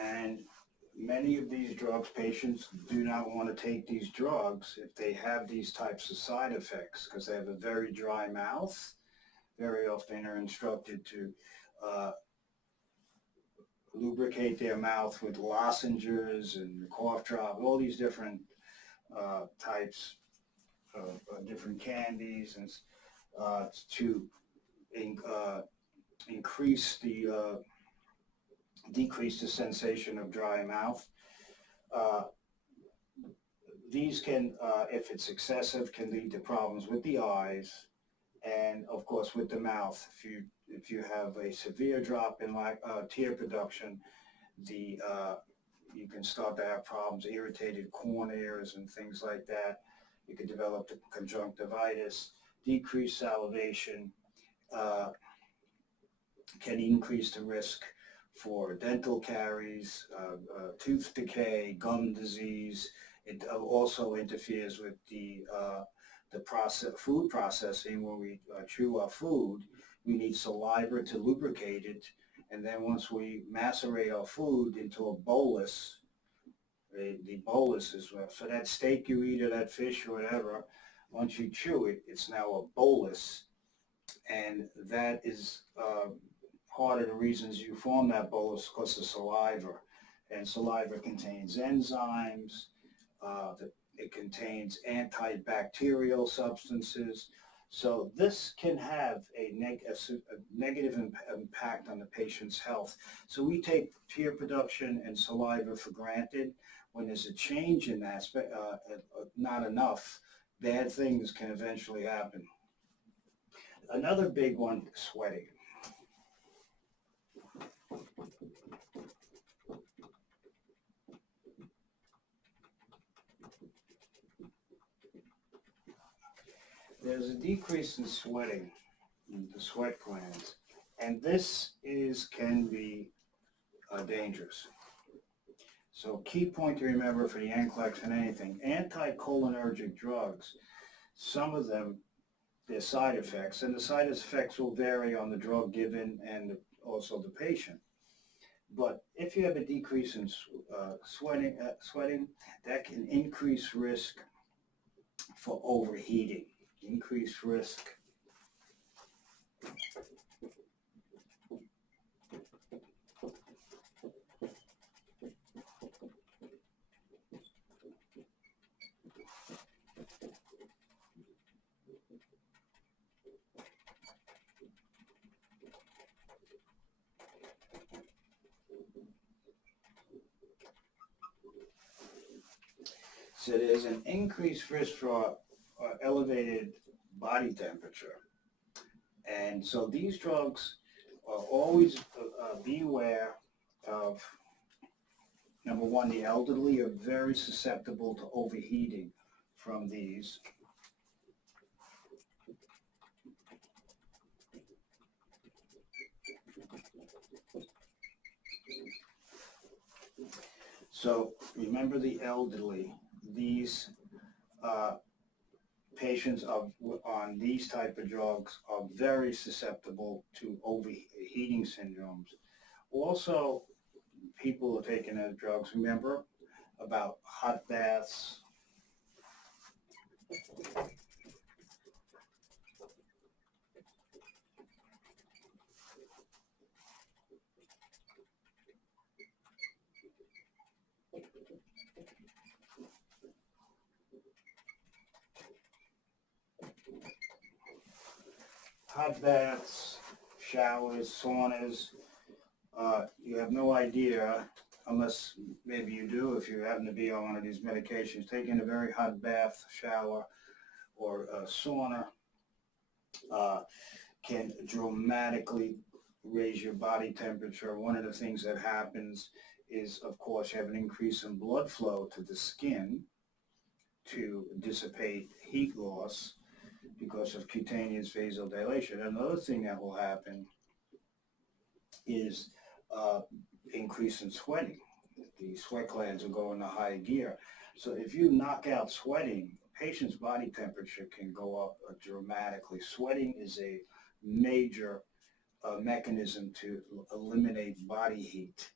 And many of these drugs, patients do not want to take these drugs if they have these types of side effects because they have a very dry mouth. Very often are instructed to lubricate their mouth with lozenges and cough drop, all these different types of different candies, and to increase the decrease the sensation of dry mouth. These can, if it's excessive, can lead to problems with the eyes and, of course, with the mouth. If you have a severe drop in tear production, you can start to have problems, irritated corneas and things like that. You can develop the conjunctivitis. Decreased salivation can increase the risk for dental caries, tooth decay, gum disease. It also interferes with the food processing. When we chew our food, we need saliva to lubricate it, and then once we macerate our food into a bolus, the bolus is so that steak you eat or that fish or whatever, once you chew it, it's now a bolus, and that is part of the reasons you form that bolus because of saliva, and saliva contains enzymes. It contains antibacterial substances. So this can have a negative impact on the patient's health. So we take tear production and saliva for granted, when there's a change in that, not enough, bad things can eventually happen. Another big one, sweating. There's a decrease in sweating, in the sweat glands, and this can be dangerous. So key point to remember for the NCLEX and anything, anticholinergic drugs, some of them, their side effects, and the side effects will vary on the drug given and also the patient. But if you have a decrease in sweating, that can increase risk for overheating, increased risk. So there's an increased risk for elevated body temperature. And so these drugs are always be aware of, number one, the elderly are very susceptible to overheating from these. So remember the elderly, these patients on these type of drugs are very susceptible to overheating syndromes. Also, people are taking those drugs, remember about hot baths. Hot baths, showers, saunas, you have no idea, unless maybe you do, if you happen to be on one of these medications, taking a very hot bath, shower, or a sauna can dramatically raise your body temperature. One of the things that happens is, of course, you have an increase in blood flow to the skin to dissipate heat loss because of cutaneous vasodilation. Another thing that will happen is increase in sweating. The sweat glands will go into high gear. So if you knock out sweating, patient's body temperature can go up dramatically. Sweating is a major mechanism to eliminate body heat.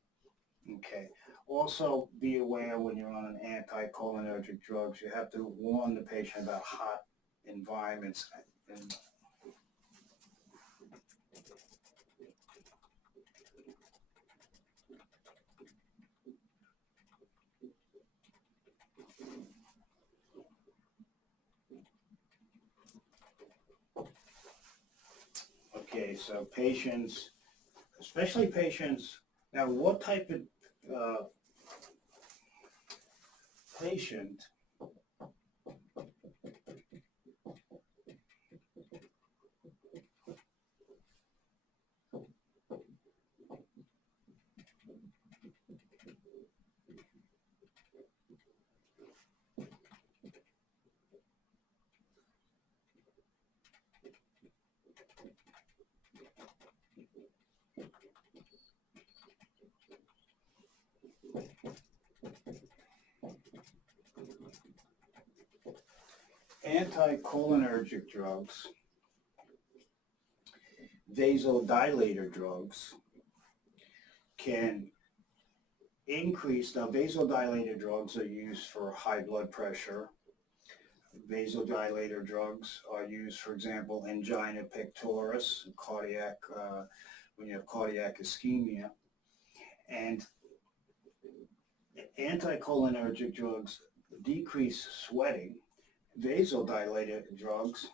Okay. Also, be aware when you're on an anticholinergic drugs, you have to warn the patient about hot environments. And okay, so patients, especially patients, now what type of patient anticholinergic drugs, vasodilator drugs can increase. Now, vasodilator drugs are used for high blood pressure. Vasodilator drugs are used, for example, angina pectoris, cardiac, when you have cardiac ischemia. And anticholinergic drugs decrease sweating. Vasodilator drugs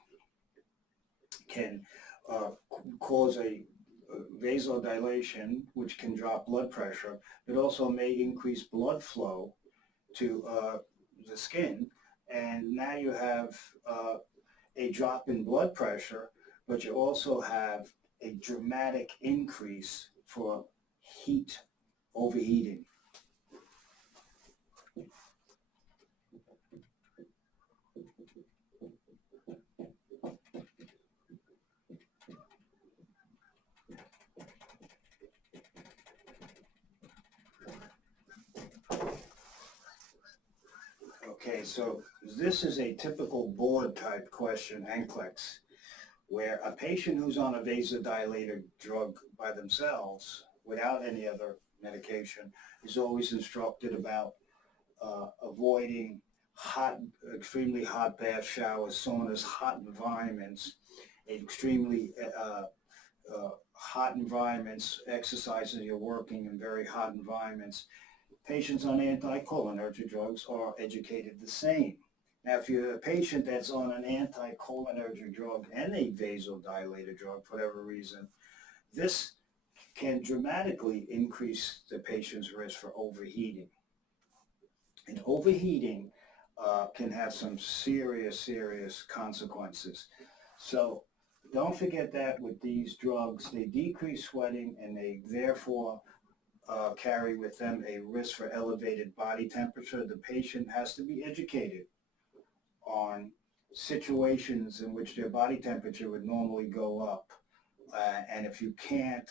can cause a vasodilation, which can drop blood pressure, but also may increase blood flow to the skin, and now you have a drop in blood pressure, but you also have a dramatic increase for heat, overheating. Okay, so this is a typical board type question, NCLEX, where a patient who's on a vasodilator drug by themselves without any other medication is always instructed about avoiding hot, extremely hot bath showers, saunas, hot environments, extremely hot environments, exercises, you're working in very hot environments. Patients on anticholinergic drugs are educated the same. Now, if you're a patient that's on an anticholinergic drug and a vasodilator drug for whatever reason, this can dramatically increase the patient's risk for overheating. And overheating can have some serious consequences. So don't forget that with these drugs, they decrease sweating and they therefore carry with them a risk for elevated body temperature. The patient has to be educated on situations in which their body temperature would normally go up. And if you can't,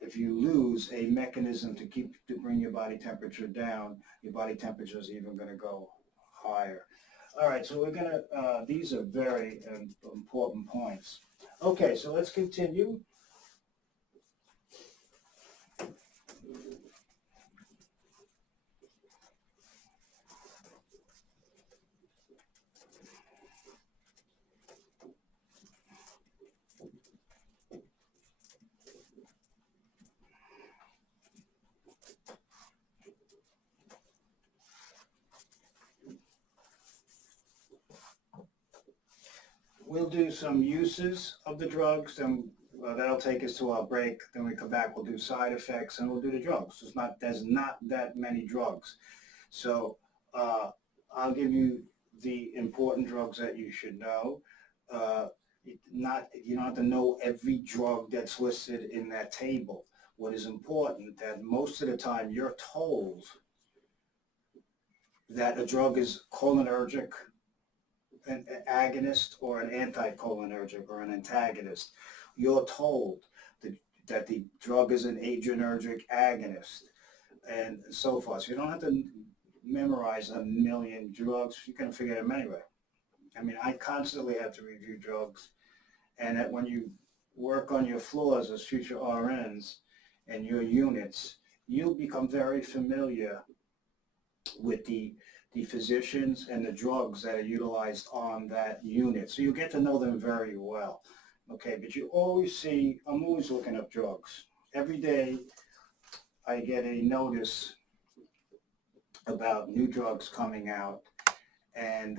if you lose a mechanism to bring your body temperature down, your body temperature is even going to go higher. All right, so we're going to, these are very important points. Okay, so let's continue. We'll do some uses of the drugs, then that'll take us to our break. Then we come back, we'll do side effects, and we'll do the drugs. There's not that many drugs. So I'll give you the important drugs that you should know. You don't have to know every drug that's listed in that table. What is important that most of the time you're told that a drug is cholinergic, an agonist, or an anticholinergic, or an antagonist. You're told that the drug is an adrenergic agonist, and so forth. So you don't have to memorize a million drugs. You can figure them anyway. I mean, I constantly have to review drugs, and that when you work on your floors as future RNs and your units, you'll become very familiar with the physicians and the drugs that are utilized on that unit. So you get to know them very well. Okay, but you always see, I'm always looking up drugs. Every day I get a notice about new drugs coming out, and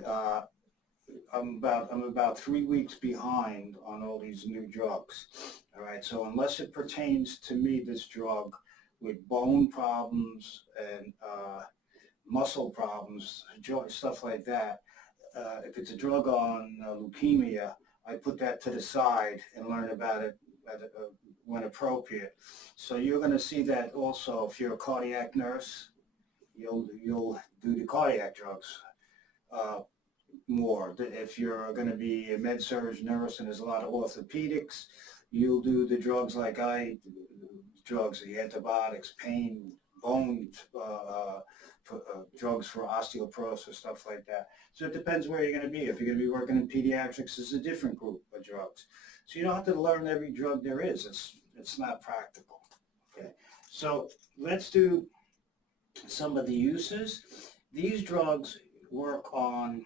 I'm about 3 weeks behind on all these new drugs. All right, so unless it pertains to me, this drug with bone problems and muscle problems, joint stuff like that. If it's a drug on leukemia, I put that to the side and learn about it when appropriate. So you're going to see that also. If you're a cardiac nurse, you'll do the cardiac drugs more. If you're going to be a med-surg nurse and there's a lot of orthopedics, you'll do the drugs like drugs, the antibiotics, pain, bone, drugs for osteoporosis, stuff like that. So it depends where you're going to be. If you're going to be working in pediatrics, it's a different group of drugs. So you don't have to learn every drug there is. It's not practical. Okay. So let's do some of the uses. These drugs work on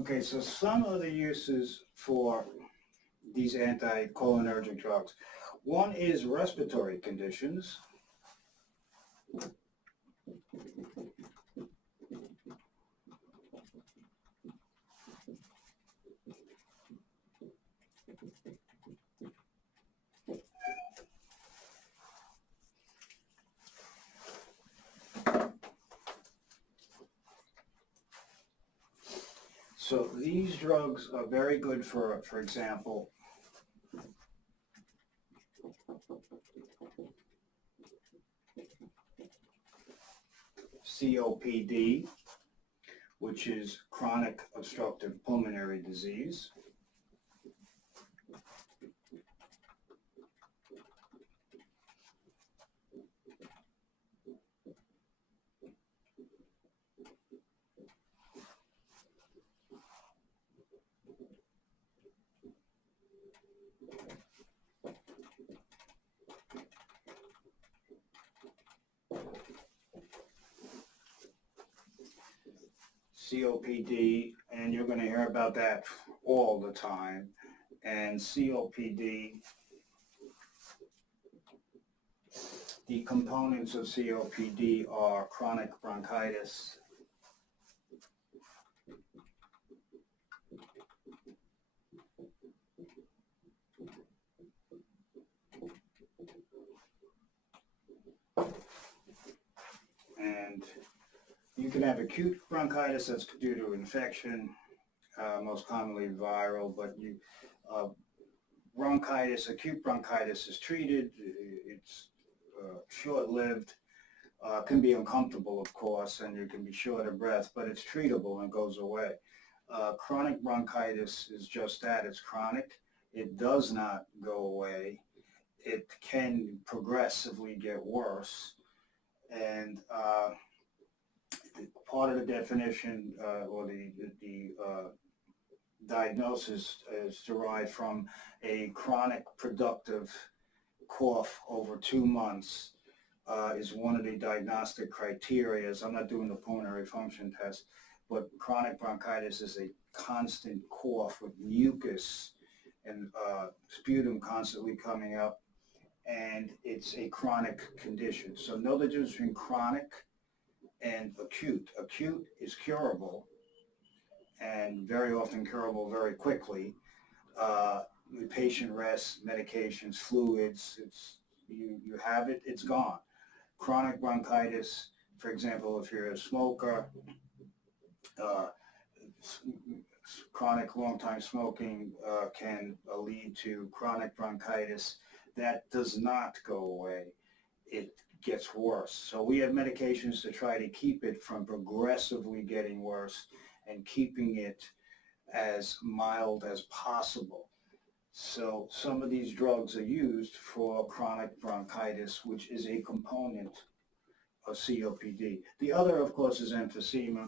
Okay, so some of the uses for these anticholinergic drugs. One is respiratory conditions. So these drugs are very good for example, COPD, which is chronic obstructive pulmonary disease. COPD, and you're going to hear about that all the time. And COPD, the components of COPD are chronic bronchitis, and you can have acute bronchitis that's due to infection, most commonly viral, but bronchitis, acute bronchitis is treated. It's short-lived, can be uncomfortable, of course, and you can be short of breath, but it's treatable and goes away. Chronic bronchitis is just that. It's chronic. It does not go away. It can progressively get worse, and part of the definition or the diagnosis is derived from a chronic productive cough over 2 months is one of the diagnostic criteria. I'm not doing the pulmonary function test, but chronic bronchitis is a constant cough with mucus and sputum constantly coming up, and it's a chronic condition. So know the difference between chronic and acute. Acute is curable, and very often curable very quickly. The patient rests, medications, fluids, you have it, it's gone. Chronic bronchitis, for example, if you're a smoker, chronic long-time smoking can lead to chronic bronchitis. That does not go away. It gets worse. So we have medications to try to keep it from progressively getting worse and keeping it as mild as possible. So some of these drugs are used for chronic bronchitis, which is a component of COPD. The other, of course, is emphysema.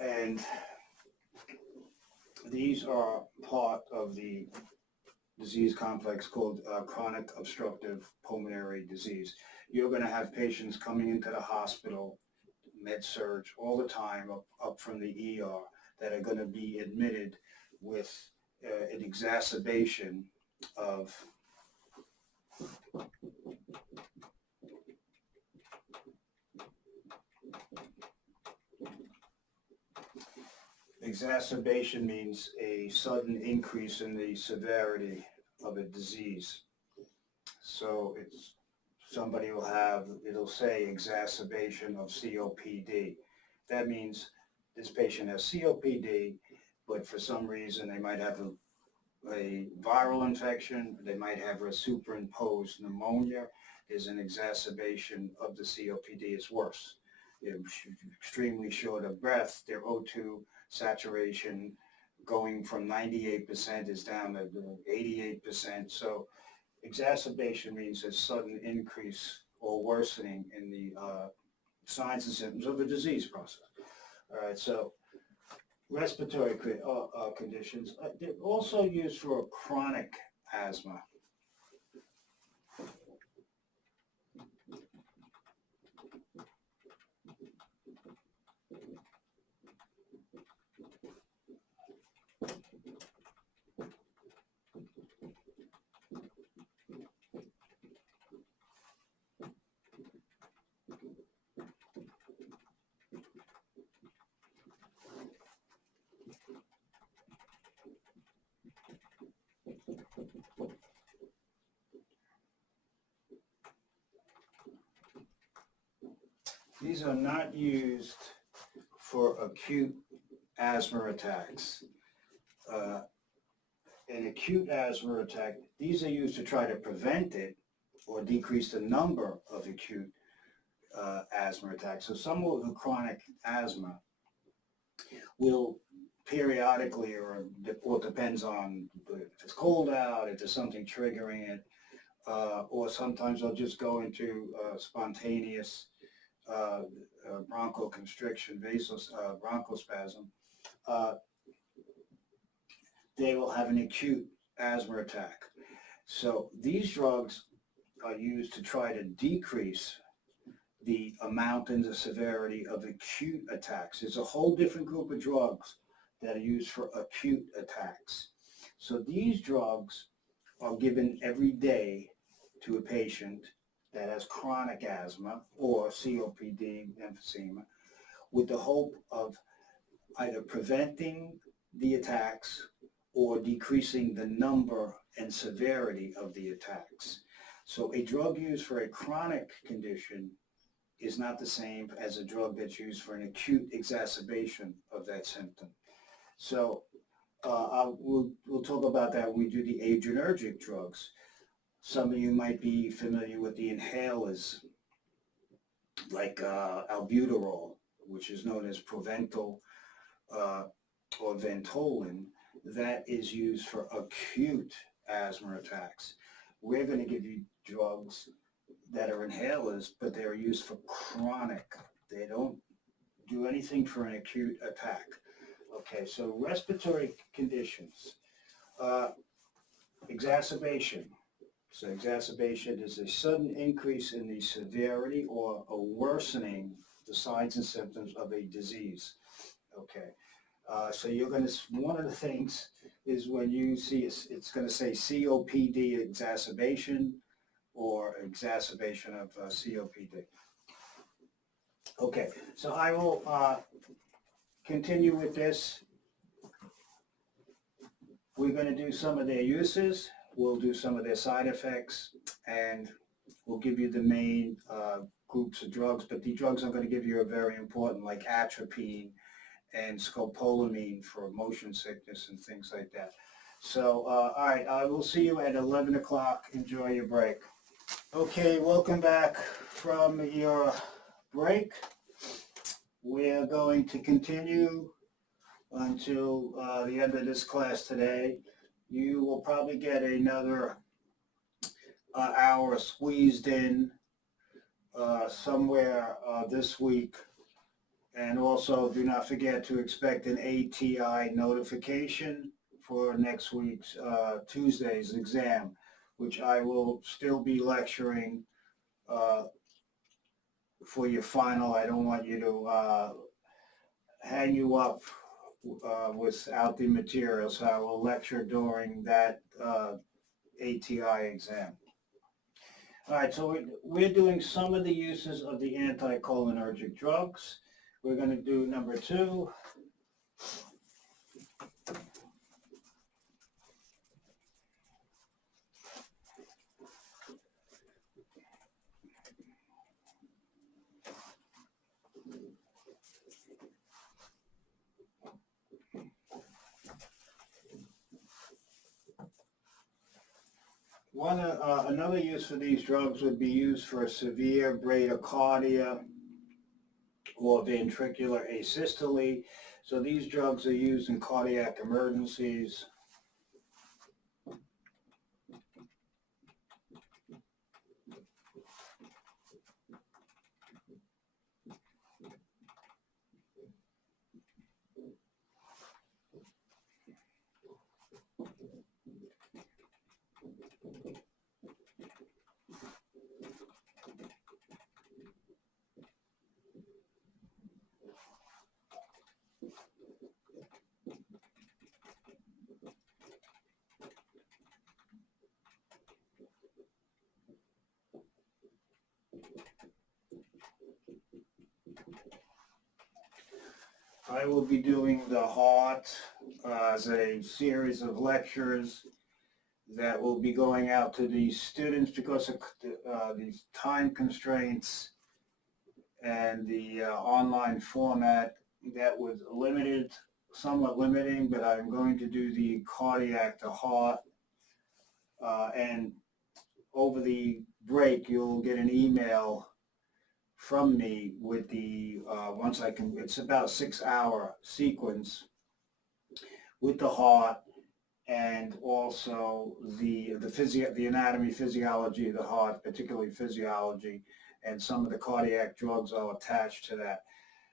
And these are part of the disease complex called chronic obstructive pulmonary disease. You're going to have patients coming into the hospital, med-surg, all the time up from the ER that are going to be admitted with an exacerbation of exacerbation means a sudden increase in the severity of a disease. So it's somebody will have, it'll say exacerbation of COPD. That means this patient has COPD, but for some reason they might have a viral infection, they might have a superimposed pneumonia. There's an exacerbation of the COPD. It's worse. They're extremely short of breath. Their O2 saturation going from 98% is down to 88%. So exacerbation means a sudden increase or worsening in the signs and symptoms of the disease process. All right, so respiratory conditions. They're also used for chronic asthma. These are not used for acute asthma attacks. An acute asthma attack, these are used to try to prevent it or decrease the number of acute asthma attacks. So someone with chronic asthma will periodically, or it depends on if it's cold out, if there's something triggering it, or sometimes they'll just go into spontaneous bronchoconstriction, bronchospasm. They will have an acute asthma attack. So these drugs are used to try to decrease the amount and the severity of acute attacks. There's a whole different group of drugs that are used for acute attacks. So these drugs are given every day to a patient that has chronic asthma or COPD, emphysema, with the hope of either preventing the attacks or decreasing the number and severity of the attacks. So a drug used for a chronic condition is not the same as a drug that's used for an acute exacerbation of that symptom. So we'll talk about that when we do the adrenergic drugs. Some of you might be familiar with the inhalers, like albuterol, which is known as Proventil or Ventolin, that is used for acute asthma attacks. We're going to give you drugs that are inhalers, but they're used for chronic. They don't do anything for an acute attack. Okay, so respiratory conditions. Exacerbation. So exacerbation is a sudden increase in the severity or a worsening the signs and symptoms of a disease. Okay, so you're going to, one of the things is when you see, it's going to say COPD exacerbation or exacerbation of COPD. Okay, so I will continue with this. We're going to do some of their uses, we'll do some of their side effects, and we'll give you the main groups of drugs, but the drugs I'm going to give you are very important, like atropine and scopolamine for motion sickness and things like that. So, all right, I will see you at 11 o'clock. Enjoy your break. Okay, welcome back from your break. We're going to continue until the end of this class today. You will probably get another hour squeezed in somewhere this week. And also, do not forget to expect an ATI notification for next week's Tuesday's exam, which I will still be lecturing for your final. I don't want you to hang you up without the material, so I will lecture during that ATI exam. All right, so we're doing some of the uses of the anticholinergic drugs. We're going to do number 2. Another use for these drugs would be used for severe bradycardia or ventricular asystole. So these drugs are used in cardiac emergencies. I will be doing the heart as a series of lectures that will be going out to the students because of these time constraints and the online format that was limited, somewhat limiting, but I'm going to do the cardiac, the heart, and over the break you'll get an email from me with the, once I can, it's about 6 hour sequence with the heart and also the anatomy, physiology of the heart, particularly physiology, and some of the cardiac drugs I'll attach to that.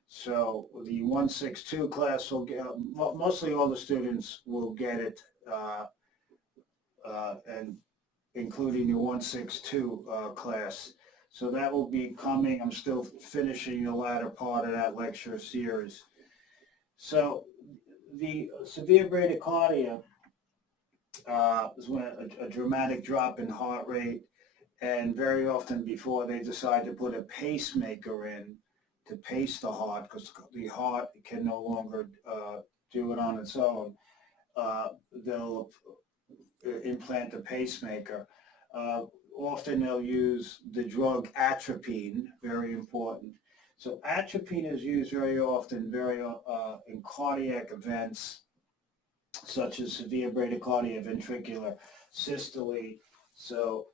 So the 162 class will get, mostly all the students will get it, and including the 162 class. So that will be coming. I'm still finishing the latter part of that lecture series. So the severe bradycardia is when a dramatic drop in heart rate, and very often before they decide to put a pacemaker in to pace the heart, because the heart can no longer do it on its own, they'll implant a pacemaker. Often they'll use the drug atropine, very important. So atropine is used very often, in cardiac events such as severe bradycardia, ventricular systole. So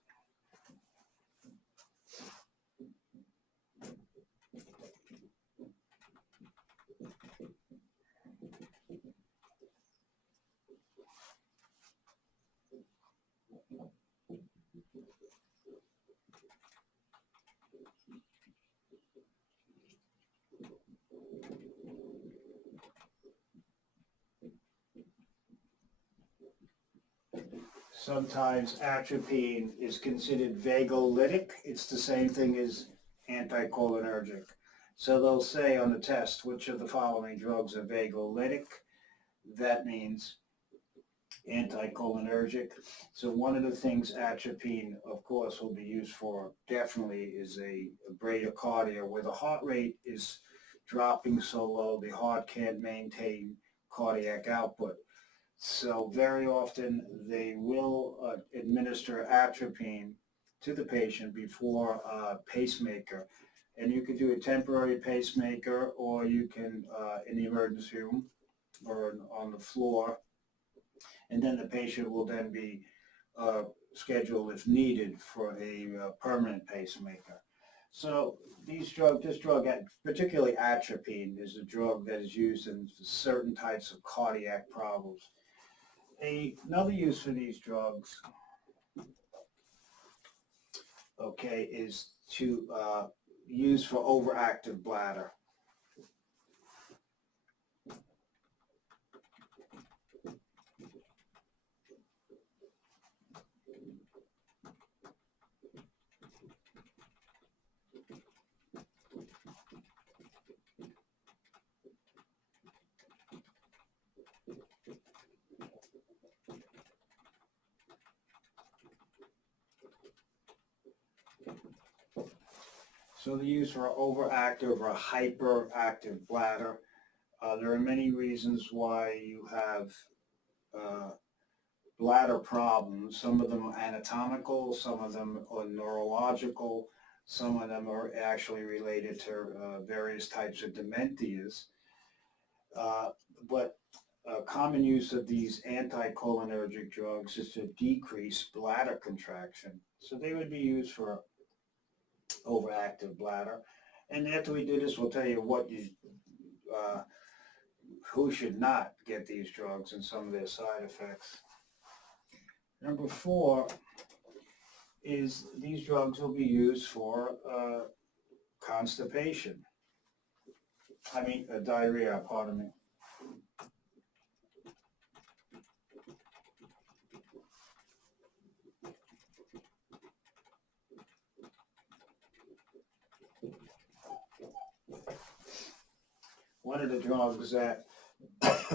sometimes atropine is considered vagolytic. It's the same thing as anticholinergic. So they'll say on the test, which of the following drugs are vagolytic? That means anticholinergic. So one of the things atropine, of course, will be used for definitely is a bradycardia, where the heart rate is dropping so low the heart can't maintain cardiac output. So very often they will administer atropine to the patient before pacemaker. And you could do a temporary pacemaker, or you can in the emergency room or on the floor. And then the patient will then be scheduled if needed for a permanent pacemaker. So this drug, particularly atropine, is a drug that is used in certain types of cardiac problems. Another use for these drugs, okay, is to use for overactive bladder. So the use for overactive or hyperactive bladder. There are many reasons why you have bladder problems. Some of them are anatomical, some of them are neurological, some of them are actually related to various types of dementias. But common use of these anticholinergic drugs is to decrease bladder contraction. So they would be used for overactive bladder. And after we do this, we'll tell you who should not get these drugs and some of their side effects. Number 4 is these drugs will be used for constipation. Diarrhea, pardon me. One of the drugs that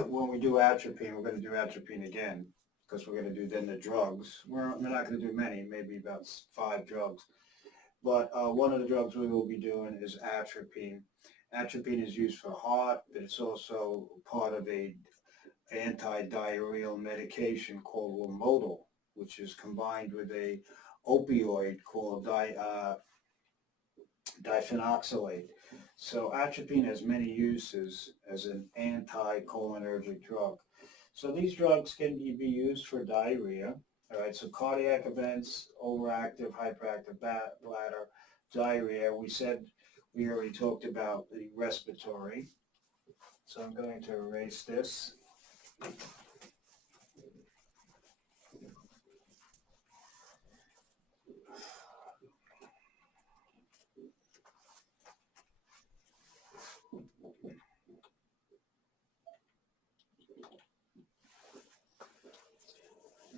when we do atropine, we're going to do atropine again, because we're going to do then the drugs. We're not going to do many, maybe about 5 drugs. But one of the drugs we will be doing is atropine. Atropine is used for heart, but it's also part of a anti-diarrheal medication called Lomotil, which is combined with a opioid called diphenoxylate. So atropine has many uses as an anticholinergic drug. So these drugs can be used for diarrhea. All right, so cardiac events, overactive, hyperactive bladder, diarrhea. We already talked about the respiratory. So I'm going to erase this.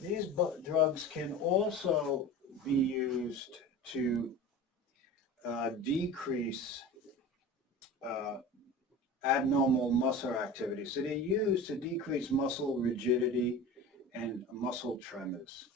These drugs can also be used to decrease abnormal muscle activity. So they're used to decrease muscle rigidity and muscle tremors.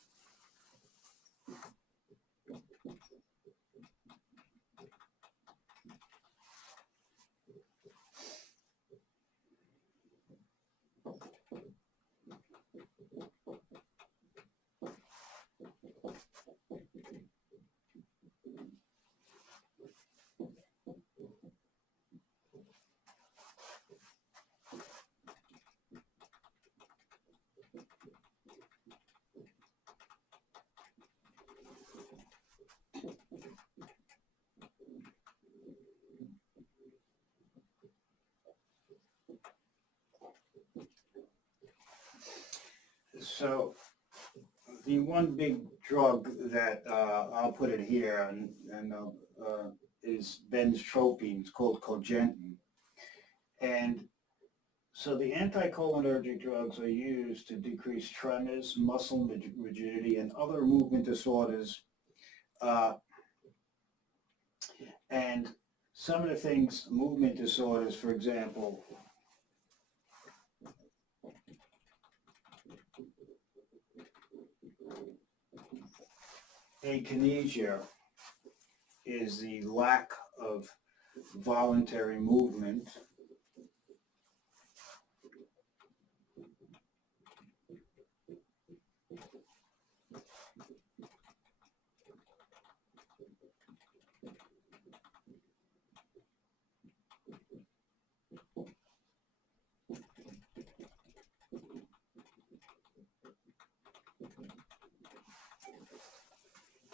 So the one big drug that I'll put it here and is benztropine. It's called Cogentin. And so the anticholinergic drugs are used to decrease tremors, muscle rigidity, and other movement disorders. And some of the things, movement disorders, for example, akinesia is the lack of voluntary movement.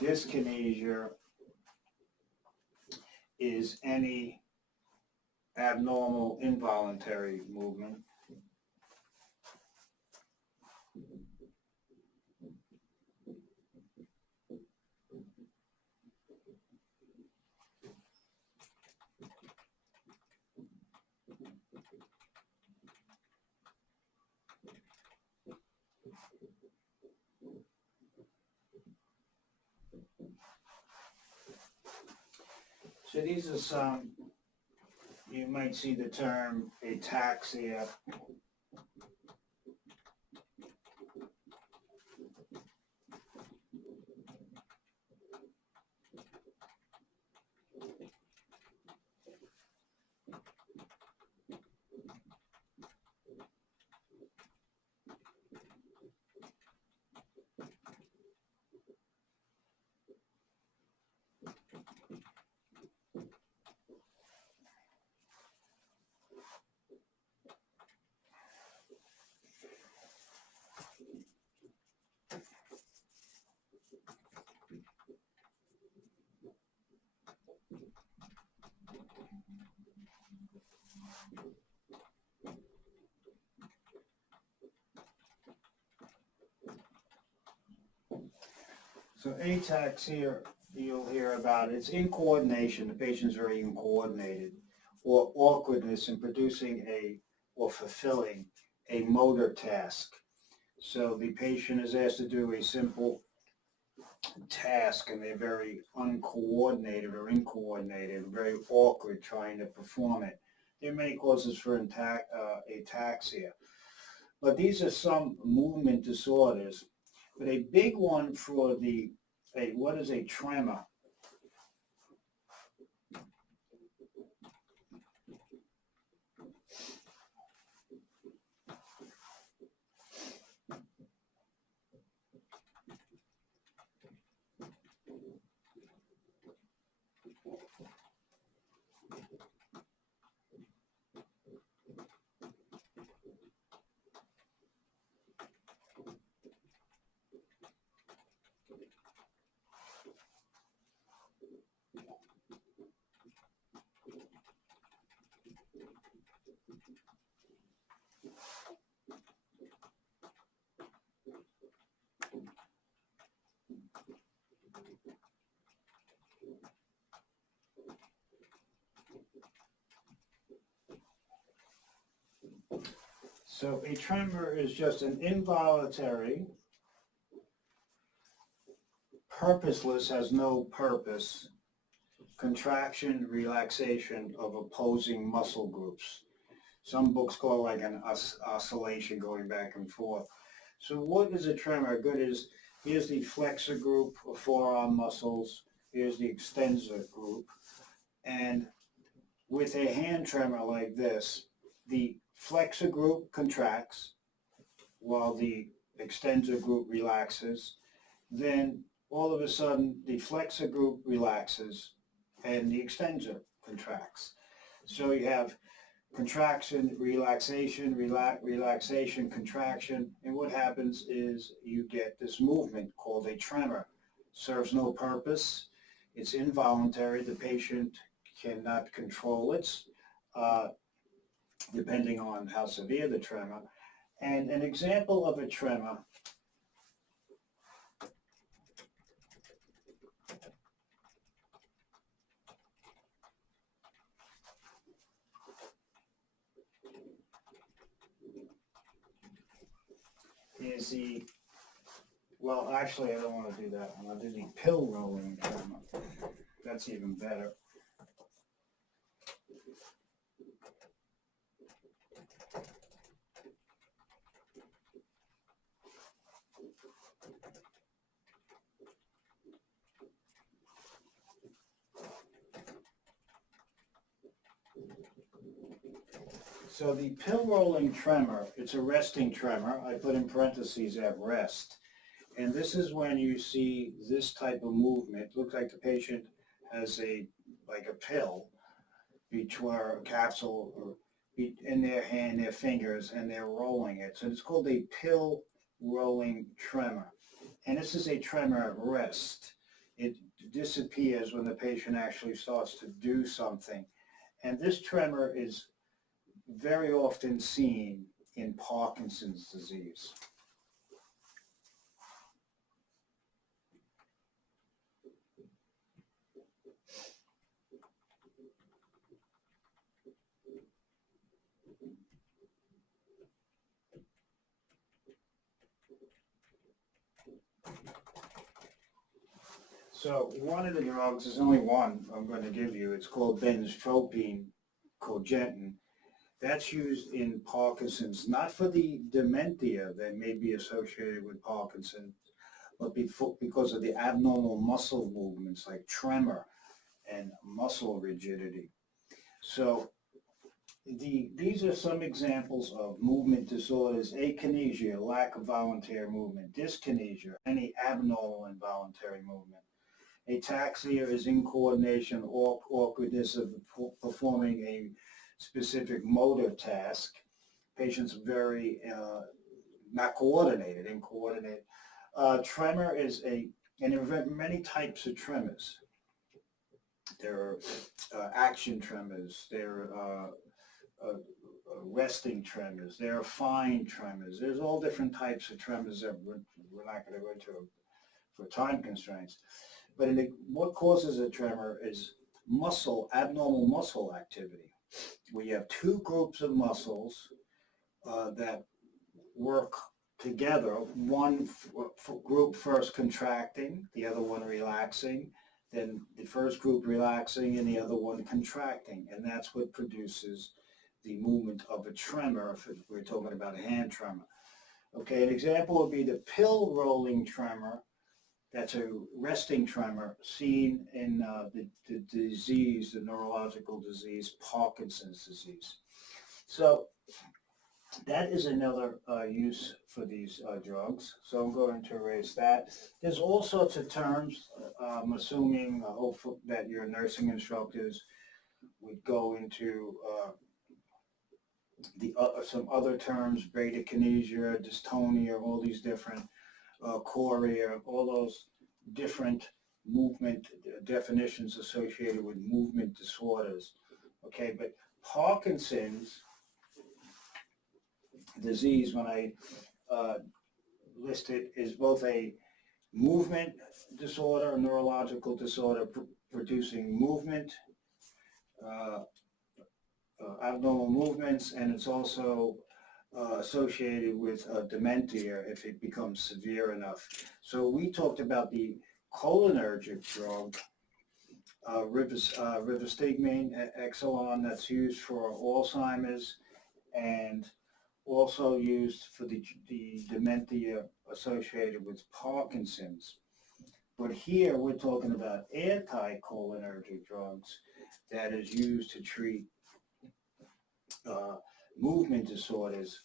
Dyskinesia is any abnormal involuntary movement. So these are some, you might see the term ataxia. So ataxia, you'll hear about it. It's incoordination. The patient's very uncoordinated, or awkwardness in producing or fulfilling a motor task. So the patient is asked to do a simple task and they're very uncoordinated or incoordinated, very awkward trying to perform it. There are many causes for ataxia. But these are some movement disorders. But a big one for what is a tremor? So a tremor is just an involuntary, purposeless, has no purpose, contraction, relaxation of opposing muscle groups. Some books call it like an oscillation going back and forth. So what is a tremor? Good is, here's the flexor group of forearm muscles, here's the extensor group, and with a hand tremor like this, the flexor group contracts while the extensor group relaxes. Then all of a sudden the flexor group relaxes and the extensor contracts. So you have contraction, relaxation, relaxation, contraction, and what happens is you get this movement called a tremor. Serves no purpose. It's involuntary. The patient cannot control it, uh, depending on how severe the tremor. And an example of a tremor is the, well, actually, I don't want to do that one. I'll do the pill rolling tremor. That's even better. So the pill rolling tremor, it's a resting tremor. I put in parentheses at rest. And this is when you see this type of movement. It looks like the patient has like a pill between a capsule or in their hand, their fingers, and they're rolling it. So it's called a pill rolling tremor. And this is a tremor at rest. It disappears when the patient actually starts to do something. And this tremor is very often seen in Parkinson's disease. So one of the drugs, there's only one I'm going to give you, it's called benztropine cogentin. That's used in Parkinson's, not for the dementia that may be associated with Parkinson's, but because of the abnormal muscle movements like tremor and muscle rigidity. So these are some examples of movement disorders: akinesia, lack of voluntary movement; dyskinesia, any abnormal involuntary movement; ataxia is incoordination or awkwardness of performing a specific motor task. Patients are very not coordinated, incoordinate. Tremor is and there are many types of tremors. There are action tremors, there are resting tremors, there are fine tremors. There's all different types of tremors that we're not going to go into for time constraints. But what causes a tremor is abnormal muscle activity. We have two groups of muscles that work together, one group first contracting, the other one relaxing, then the first group relaxing and the other one contracting, and that's what produces the movement of a tremor if we're talking about a hand tremor. Okay, an example would be the pill rolling tremor. That's a resting tremor seen in the disease, the neurological disease, Parkinson's disease. So that is another use for these drugs. So I'm going to erase that. There's all sorts of terms. I'm assuming, I hope that your nursing instructors would go into some other terms: bradykinesia, dystonia, all these different chorea, all those different movement definitions associated with movement disorders. Okay, but Parkinson's disease, when I list it, is both a movement disorder, a neurological disorder producing movement, abnormal movements, and it's also associated with dementia if it becomes severe enough. So we talked about the cholinergic drug, rivastigmine, Exelon, that's used for Alzheimer's and also used for the dementia associated with Parkinson's. But here we're talking about anticholinergic drugs that is used to treat movement disorders,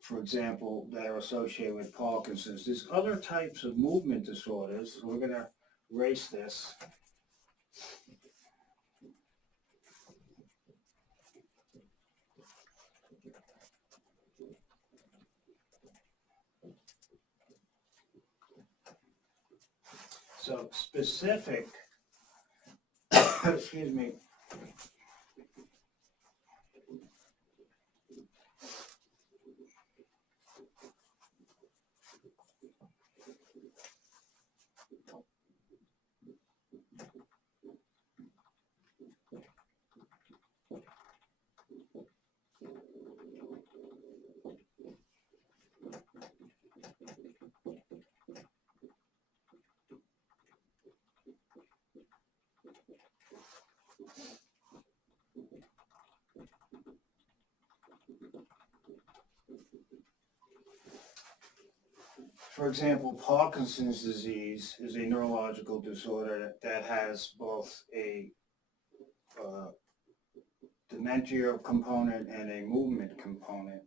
for example, that are associated with Parkinson's. There's other types of movement disorders. We're going to erase this. So specific, excuse me, for example, Parkinson's disease is a neurological disorder that has both a dementia component and a movement component.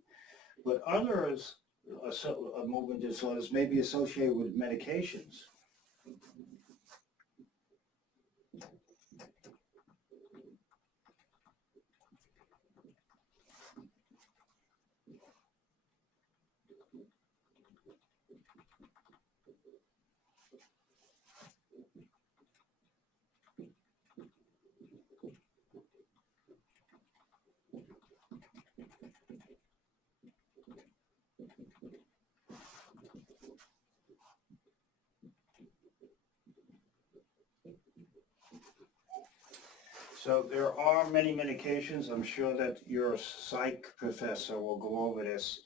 But others, movement disorders may be associated with medications. So there are many medications. I'm sure that your psych professor will go over this.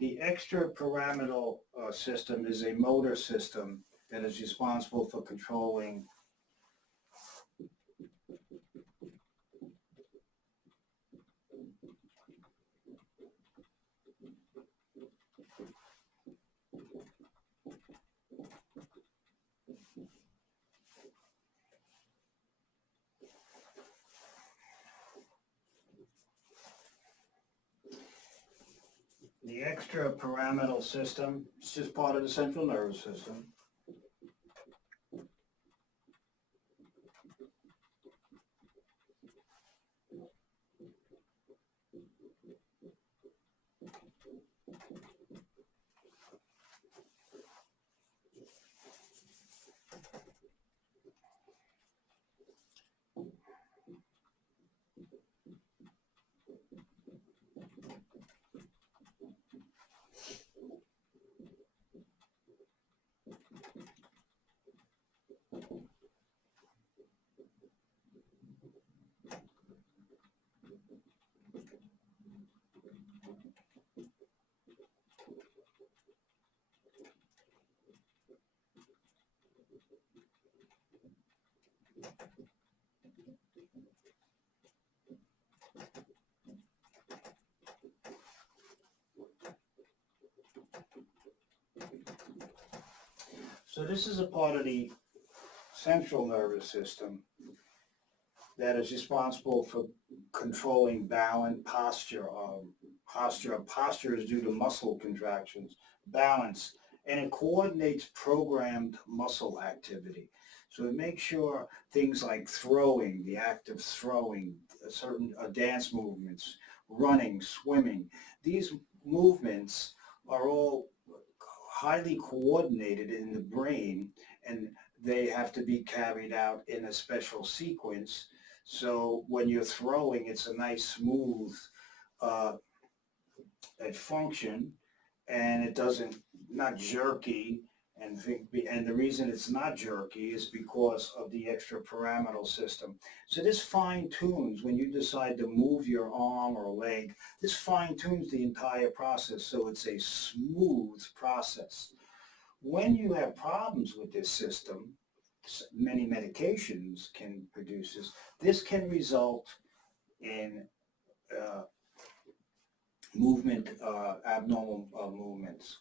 The extrapyramidal system is a motor system that is responsible for controlling the extrapyramidal system. It's just part of the central nervous system. So this is a part of the central nervous system that is responsible for controlling balance, posture. Posture is due to muscle contractions, balance, and it coordinates programmed muscle activity. So it makes sure things like throwing, the act of throwing, certain dance movements, running, swimming, these movements are all highly coordinated in the brain, and they have to be carried out in a special sequence. So when you're throwing, it's a nice smooth uh, function, and it doesn't, not jerky, And the reason it's not jerky is because of the extrapyramidal system. So this fine tunes when you decide to move your arm or leg. This fine tunes the entire process, so it's a smooth process. When you have problems with this system, many medications can produce this. This can result in uh, abnormal movements.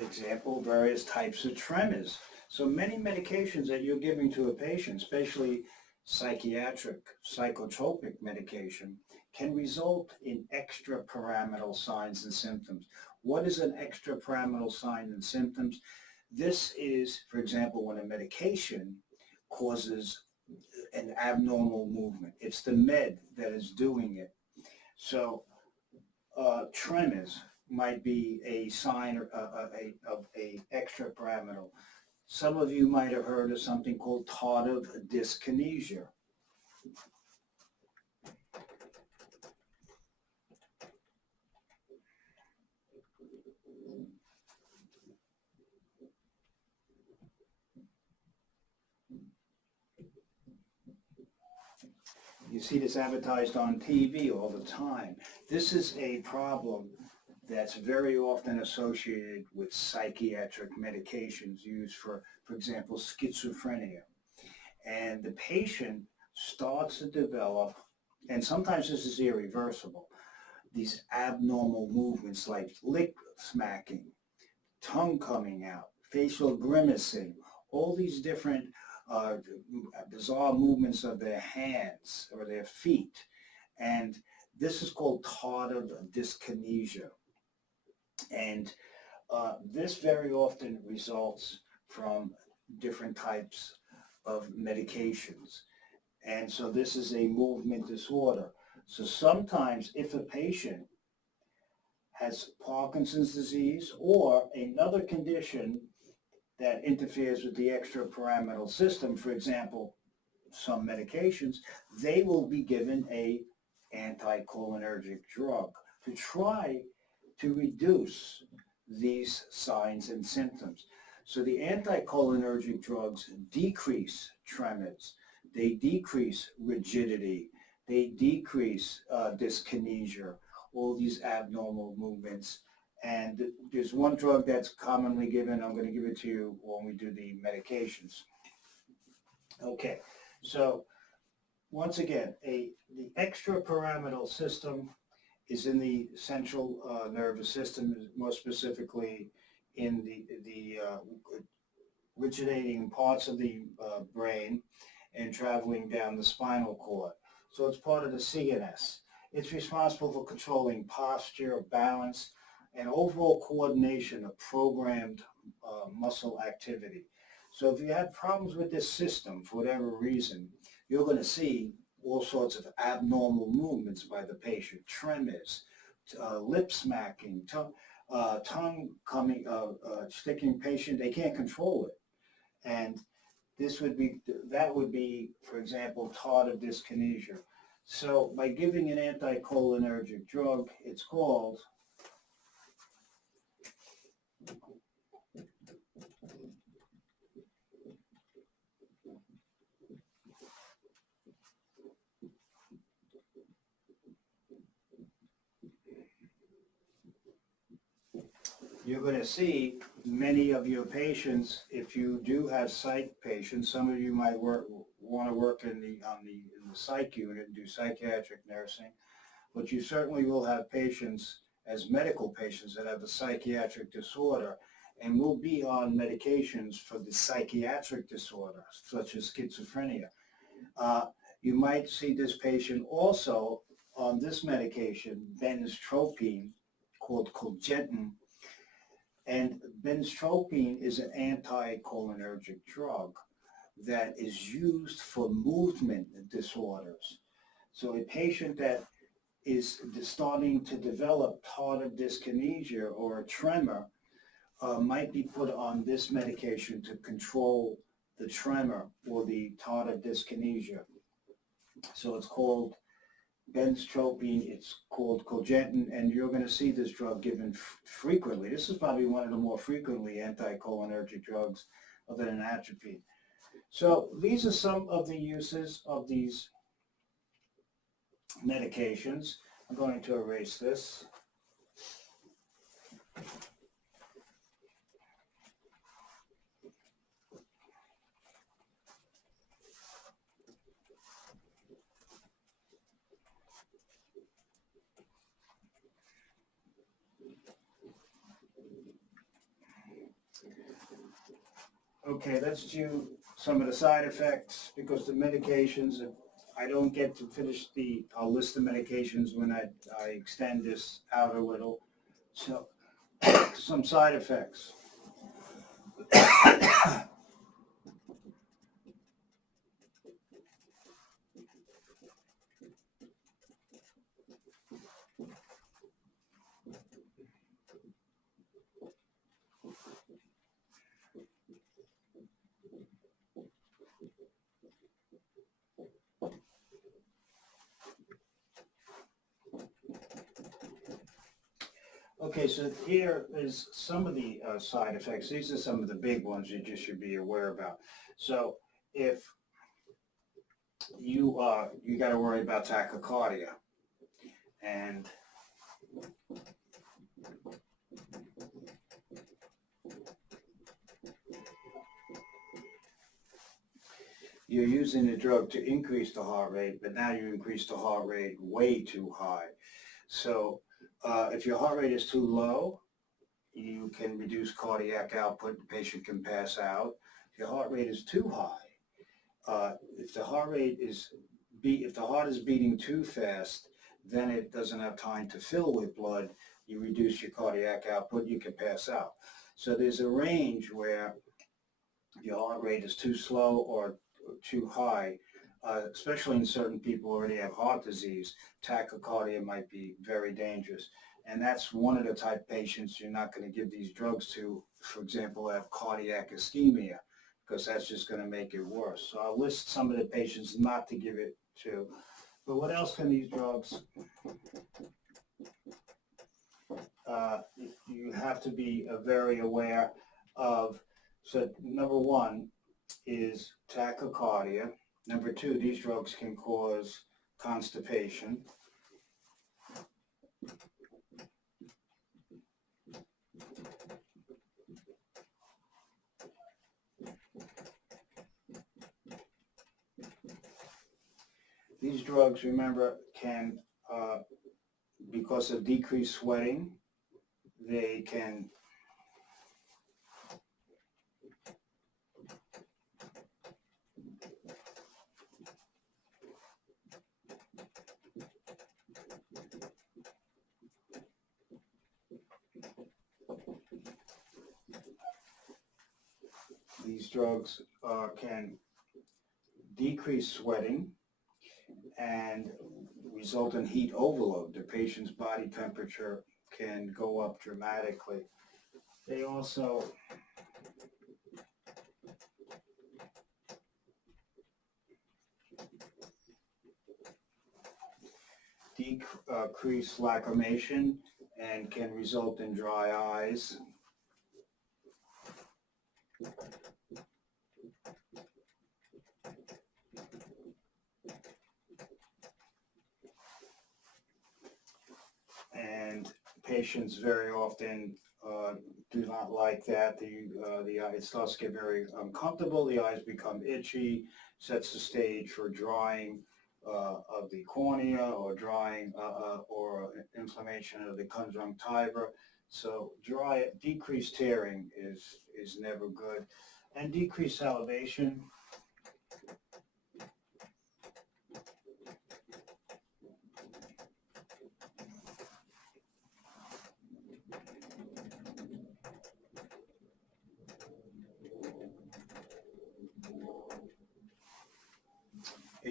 Example, various types of tremors. So many medications that you're giving to a patient, especially psychiatric, psychotropic medication, can result in extrapyramidal signs and symptoms. What is an extrapyramidal sign and symptoms? This is, for example, when a medication causes an abnormal movement. It's the med that is doing it. So tremors might be a sign of a extrapyramidal. Some of you might have heard of something called tardive dyskinesia. You see this advertised on TV all the time. This is a problem that's very often associated with psychiatric medications used for example, schizophrenia. And the patient starts to develop, and sometimes this is irreversible, these abnormal movements like lip smacking, tongue coming out, facial grimacing, all these different uh, bizarre movements of their hands or their feet. And this is called tardive dyskinesia. And this very often results from different types of medications. And so this is a movement disorder. So sometimes if a patient has Parkinson's disease or another condition that interferes with the extrapyramidal system, for example, some medications, they will be given a anticholinergic drug to try to reduce these signs and symptoms. So the anticholinergic drugs decrease tremors, they decrease rigidity, they decrease dyskinesia, all these abnormal movements. And there's one drug that's commonly given, I'm going to give it to you when we do the medications. Okay, so once again, the extrapyramidal system is in the central nervous system, more specifically in the originating parts of the brain and traveling down the spinal cord. So it's part of the CNS. It's responsible for controlling posture, balance, and overall coordination of programmed muscle activity. So if you have problems with this system for whatever reason, you're going to see all sorts of abnormal movements by the patient, tremors, lip smacking, tongue coming, sticking patient, they can't control it. And that would be, for example, tardive dyskinesia. So by giving an anticholinergic drug, it's called you're going to see many of your patients, if you do have psych patients, some of you might want to work in the psych unit and do psychiatric nursing, but you certainly will have patients as medical patients that have a psychiatric disorder and will be on medications for the psychiatric disorder, such as schizophrenia. You might see this patient also on this medication, benztropine, called Cogentin, And benztropine is an anticholinergic drug that is used for movement disorders. So a patient that is starting to develop tardive dyskinesia or a tremor might be put on this medication to control the tremor or the tardive dyskinesia. So it's called benztropine, it's called Cogentin, and you're going to see this drug given frequently. This is probably one of the more frequently anticholinergic drugs other than atropine. So these are some of the uses of these medications. I'm going to erase this. Okay, let's do some of the side effects because the medications, I don't get to finish I'll list the medications when I extend this out a little. So, some side effects. Okay, so here is some of the side effects. These are some of the big ones you just should be aware about. So if you got to worry about tachycardia, and you're using the drug to increase the heart rate, but now you increase the heart rate way too high. So if your heart rate is too low, you can reduce cardiac output, the patient can pass out. If your heart rate is too high, if the heart is beating too fast, then it doesn't have time to fill with blood. You reduce your cardiac output, you can pass out. So there's a range where your heart rate is too slow or too high, especially in certain people who already have heart disease. Tachycardia might be very dangerous. And that's one of the type of patients you're not going to give these drugs to, for example, have cardiac ischemia, because that's just going to make it worse. So I'll list some of the patients not to give it to. But what else can these drugs? You have to be very aware of. So number one is tachycardia. Number two, these drugs can cause constipation. These drugs, remember, can, because of decreased sweating, they can can decrease sweating and result in heat overload. The patient's body temperature can go up dramatically. They also decrease lacrimation and can result in dry eyes. And patients very often do not like that. It starts to get very uncomfortable. The eyes become itchy, sets the stage for drying of the cornea or drying or inflammation of the conjunctiva. So decreased tearing is never good. And decreased salivation.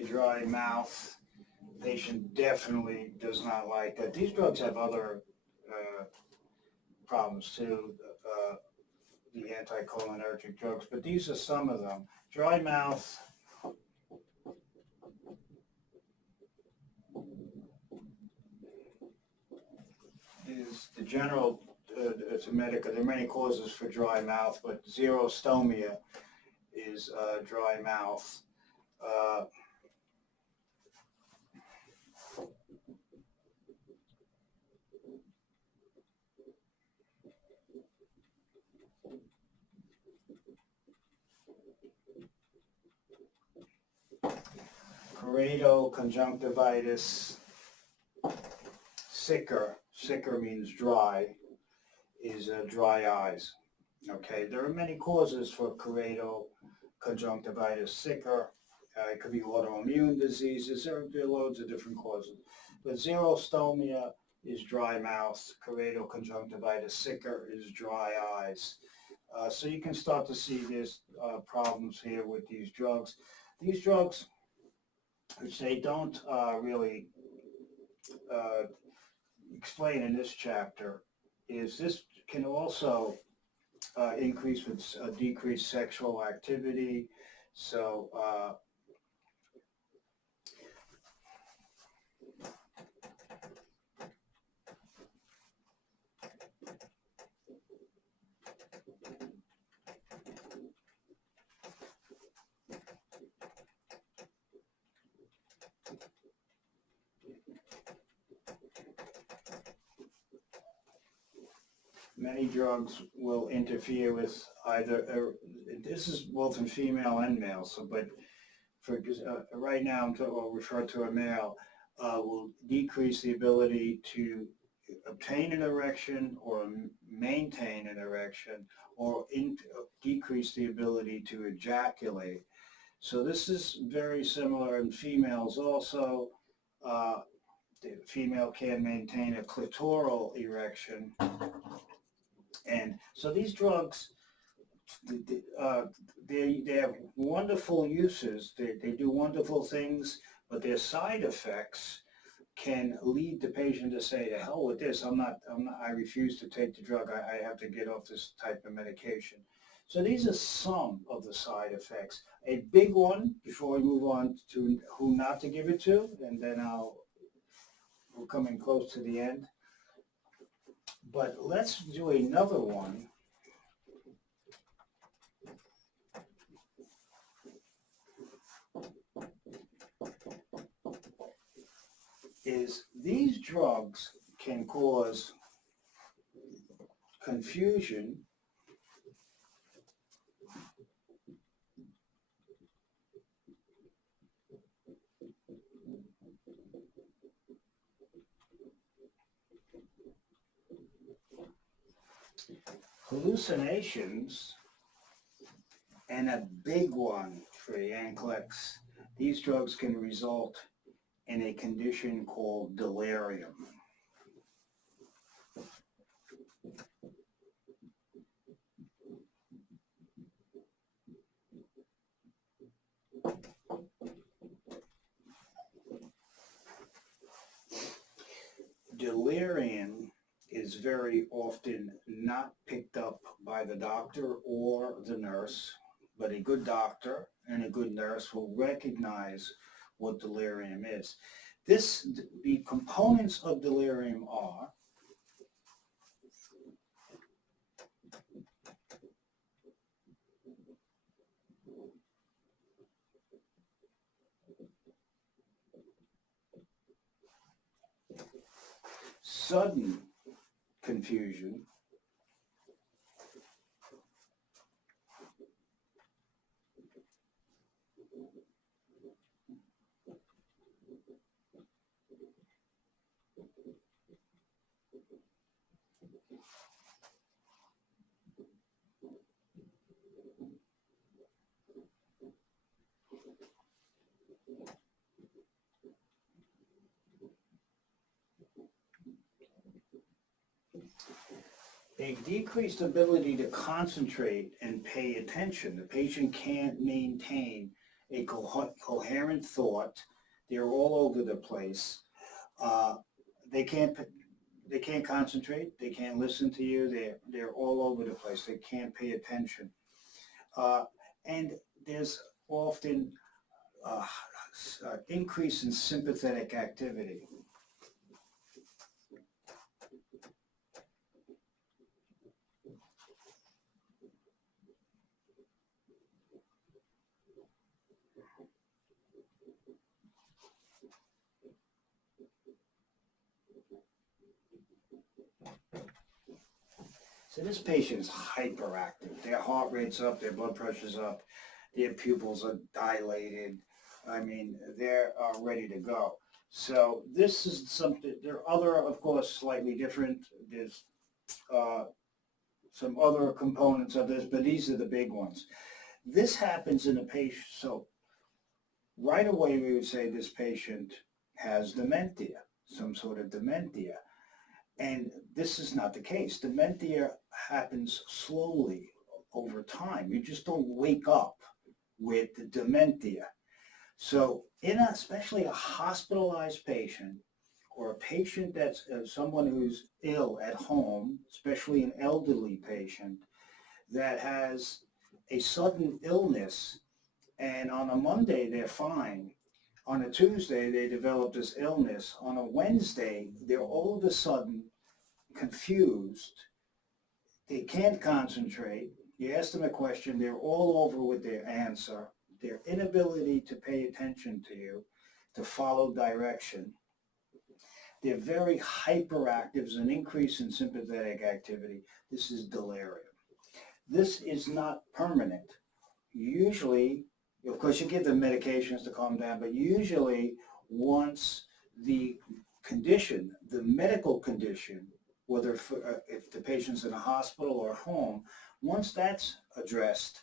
a dry mouth. Patient definitely does not like that. These drugs have other problems too, the anticholinergic drugs, but these are some of them. Dry mouth is the general, it's a medical, there are many causes for dry mouth, but xerostomia is dry mouth. Choroidal conjunctivitis, sicker means dry, is dry eyes. Okay, there are many causes for choroidal conjunctivitis, sicker. It could be autoimmune diseases. There are loads of different causes. But xerostomia is dry mouth. Choroidal conjunctivitis, sicker is dry eyes. So you can start to see there's problems here with these drugs. These drugs, which they don't really explain in this chapter, is this can also increase with decreased sexual activity. So many drugs will interfere with either, this is both in female and male, so, but for right now, I'll refer to a male, will decrease the ability to obtain an erection or maintain an erection or decrease the ability to ejaculate. So this is very similar in females also. The female can maintain a clitoral erection. And so these drugs, they have wonderful uses. They do wonderful things, but their side effects can lead the patient to say, to hell with this, I refuse to take the drug. I have to get off this type of medication. So these are some of the side effects. A big one, before we move on to who not to give it to, and then we're coming close to the end. But let's do another one. Is these drugs can cause confusion hallucinations, and a big one for Yanklex. These drugs can result in a condition called delirium. Delirium is very often not picked up by the doctor or the nurse, but a good doctor and a good nurse will recognize what delirium is. The components of delirium are sudden confusion, a decreased ability to concentrate and pay attention. The patient can't maintain a coherent thought. They're all over the place. Uh, they can't they can't concentrate. They can't listen to you. They're all over the place. They can't pay attention. Uh, and there's often increase in sympathetic activity. So this patient is hyperactive. Their heart rate's up, their blood pressure's up, their pupils are dilated. I mean, they're ready to go. So this is something, there are other, of course, slightly different. There's uh, some other components of this, but these are the big ones. This happens in a patient, so right away we would say this patient has dementia, some sort of dementia. And this is not the case. Dementia happens slowly over time. You just don't wake up with the dementia. So especially a hospitalized patient or a patient that's someone who's ill at home, especially an elderly patient that has a sudden illness, and on a Monday they're fine. On a Tuesday they develop this illness. On a Wednesday they're all of a sudden confused. They can't concentrate. You ask them a question, they're all over with their answer. Their inability to pay attention to you, to follow direction. They're very hyperactive. There's an increase in sympathetic activity. This is delirium. This is not permanent. Usually, of course, you give them medications to calm down, but usually once the condition, the medical condition, whether if the patient's in a hospital or home, once that's addressed,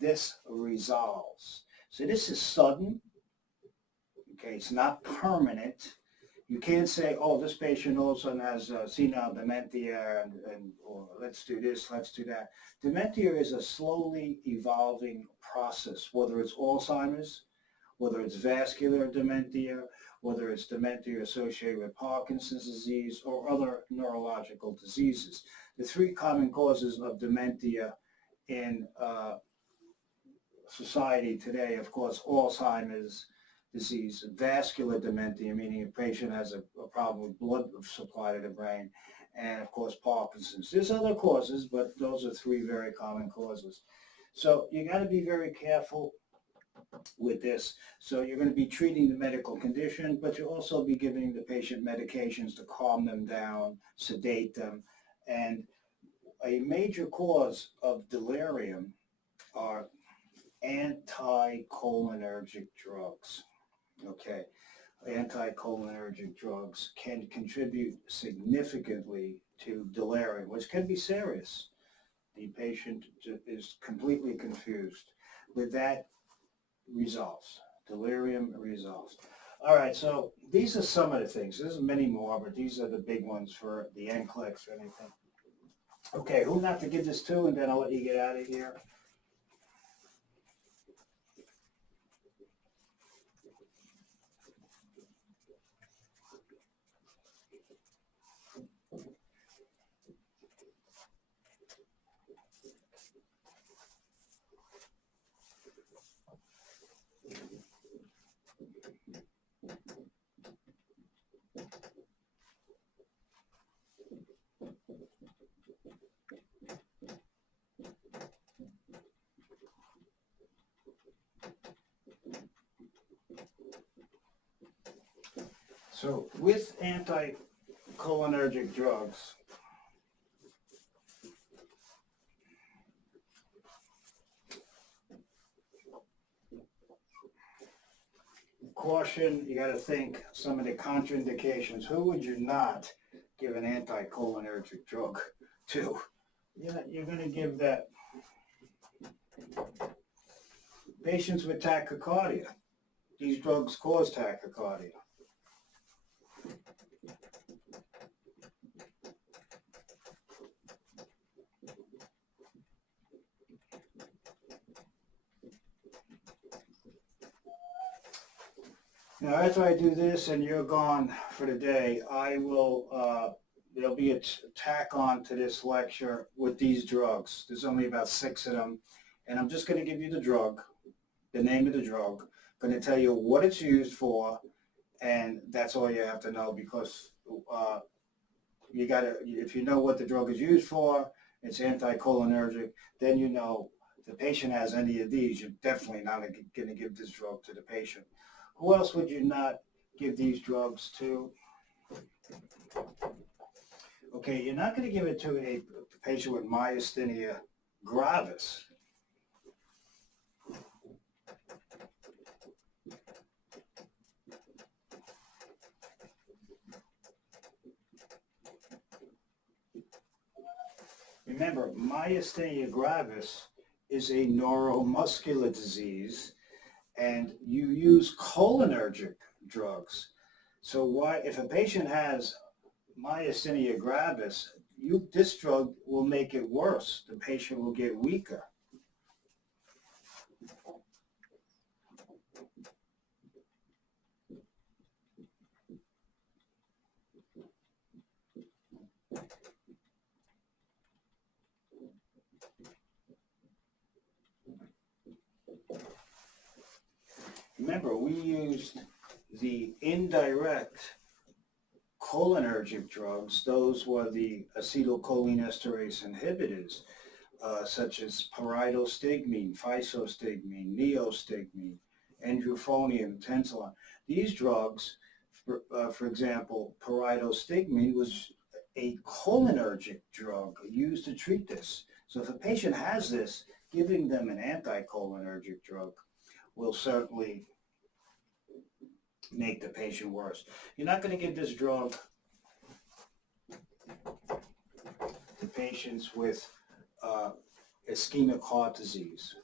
this resolves. So this is sudden, okay, it's not permanent. You can't say, oh, this patient all of a sudden has senile dementia or let's do this, let's do that. Dementia is a slowly evolving process, whether it's Alzheimer's, whether it's vascular dementia, whether it's dementia associated with Parkinson's disease or other neurological diseases. The three common causes of dementia in society today, of course, Alzheimer's disease, vascular dementia, meaning a patient has a problem with blood supply to the brain, and of course Parkinson's. There's other causes, but those are three very common causes. So you got to be very careful with this. So you're going to be treating the medical condition, but you'll also be giving the patient medications to calm them down, sedate them. And a major cause of delirium are anticholinergic drugs. Okay, anticholinergic drugs can contribute significantly to delirium, which can be serious. The patient is completely confused. With that, resolves. Delirium resolves. All right, so these are some of the things. There's many more, but these are the big ones for the NCLEX or anything. Okay, who not to give this to, and then I'll let you get out of here. So with anticholinergic drugs, caution, you got to think some of the contraindications. Who would you not give an anticholinergic drug to? You're going to give that patients with tachycardia. These drugs cause tachycardia. Now, after I do this and you're gone for the day, I will, there'll be a tack on to this lecture with these drugs. There's only about 6 of them. And I'm just going to give you the drug, the name of the drug, going to tell you what it's used for, and that's all you have to know because you got to, if you know what the drug is used for, it's anticholinergic, then you know if the patient has any of these, you're definitely not going to give this drug to the patient. Who else would you not give these drugs to? Okay, you're not going to give it to a patient with myasthenia gravis. Remember, myasthenia gravis is a neuromuscular disease, and you use cholinergic drugs. So why, if a patient has myasthenia gravis, this drug will make it worse. The patient will get weaker. Remember, we used the indirect cholinergic drugs. Those were the acetylcholinesterase inhibitors, such as pyridostigmine, physostigmine, neostigmine, androphonium, tensilon. These drugs, for example, pyridostigmine was a cholinergic drug used to treat this. So if a patient has this, giving them an anticholinergic drug will certainly make the patient worse. You're not going to give this drug to patients with ischemic heart disease.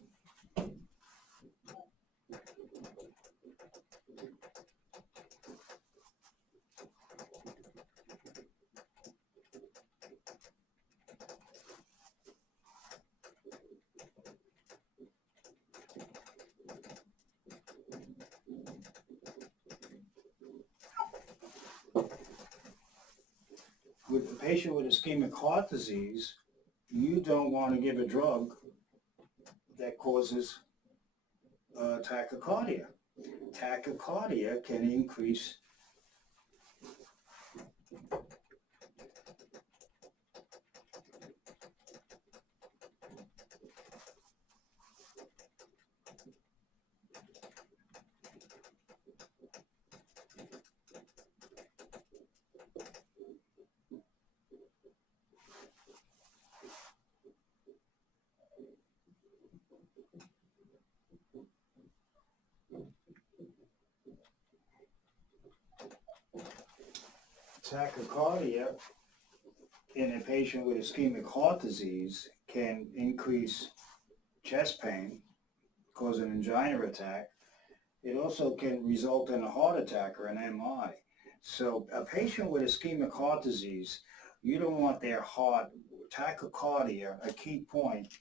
With a patient with ischemic heart disease, you don't want to give a drug that causes tachycardia. Tachycardia can increase tachycardia in a patient with ischemic heart disease can increase chest pain, cause an angina attack. It also can result in a heart attack or an MI. So a patient with ischemic heart disease, you don't want their heart, tachycardia, a key point.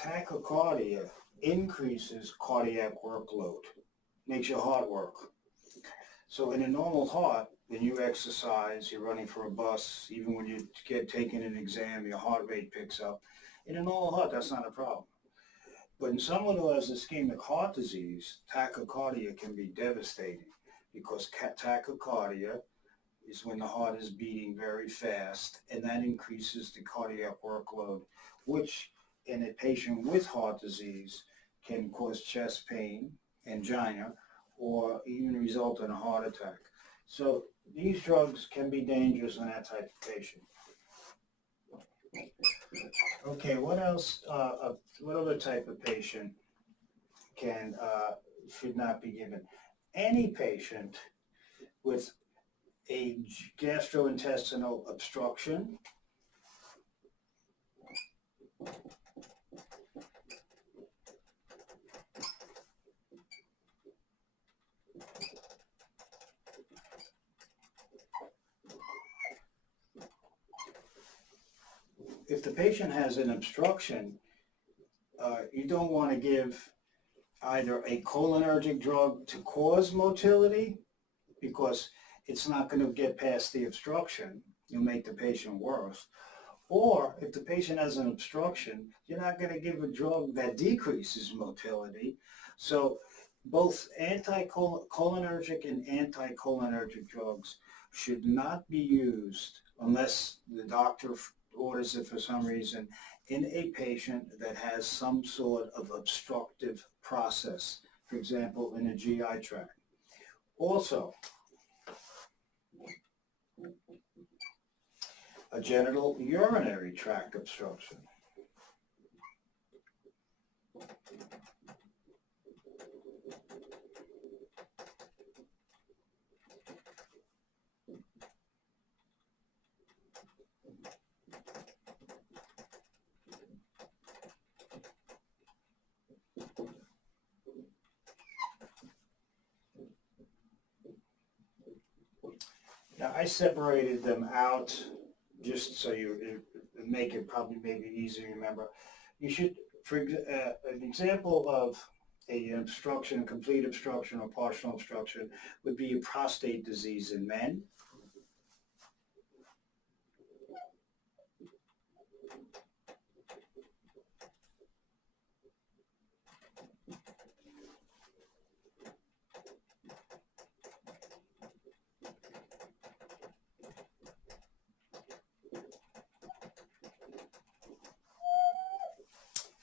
Tachycardia increases cardiac workload, makes your heart work. So in a normal heart, when you exercise, you're running for a bus, even when you get taken an exam, your heart rate picks up. In a normal heart, that's not a problem. But in someone who has ischemic heart disease, tachycardia can be devastating because tachycardia is when the heart is beating very fast, and that increases the cardiac workload, which in a patient with heart disease can cause chest pain, angina, or even result in a heart attack. So these drugs can be dangerous in that type of patient. Okay, what else, what other type of patient should not be given? Any patient with a gastrointestinal obstruction, if the patient has an obstruction, you don't want to give either a cholinergic drug to cause motility, because it's not going to get past the obstruction. You'll make the patient worse. Or if the patient has an obstruction, you're not going to give a drug that decreases motility. So both anticholinergic and anticholinergic drugs should not be used unless the doctor orders it for some reason in a patient that has some sort of obstructive process, for example, in a GI tract. Also, a genital urinary tract obstruction. Now, I separated them out just so you make it probably maybe easy to remember. You should, for an example of an obstruction, complete obstruction or partial obstruction would be a prostate disease in men.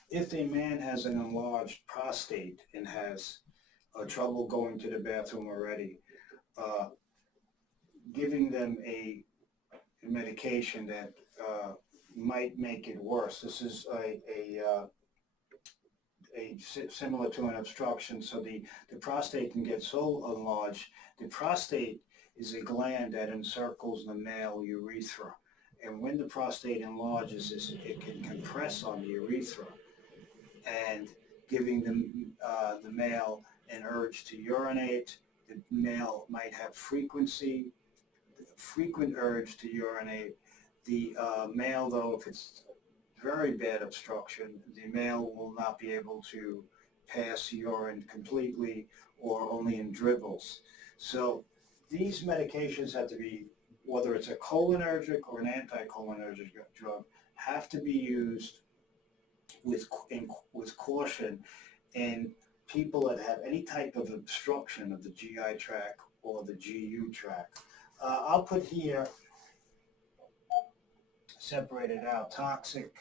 If a man has an enlarged prostate and has trouble going to the bathroom already, uh, giving them a medication that might make it worse. This is similar to an obstruction. So the prostate can get so enlarged. The prostate is a gland that encircles the male urethra. And when the prostate enlarges, it can compress on the urethra and giving the male an urge to urinate. The male might have frequent urge to urinate. The male, though, if it's very bad obstruction, the male will not be able to pass urine completely or only in dribbles. So these medications have to be, whether it's a cholinergic or an anticholinergic drug, have to be used with caution in people that have any type of obstruction of the GI tract or the GU tract. I'll put here, separated out, toxic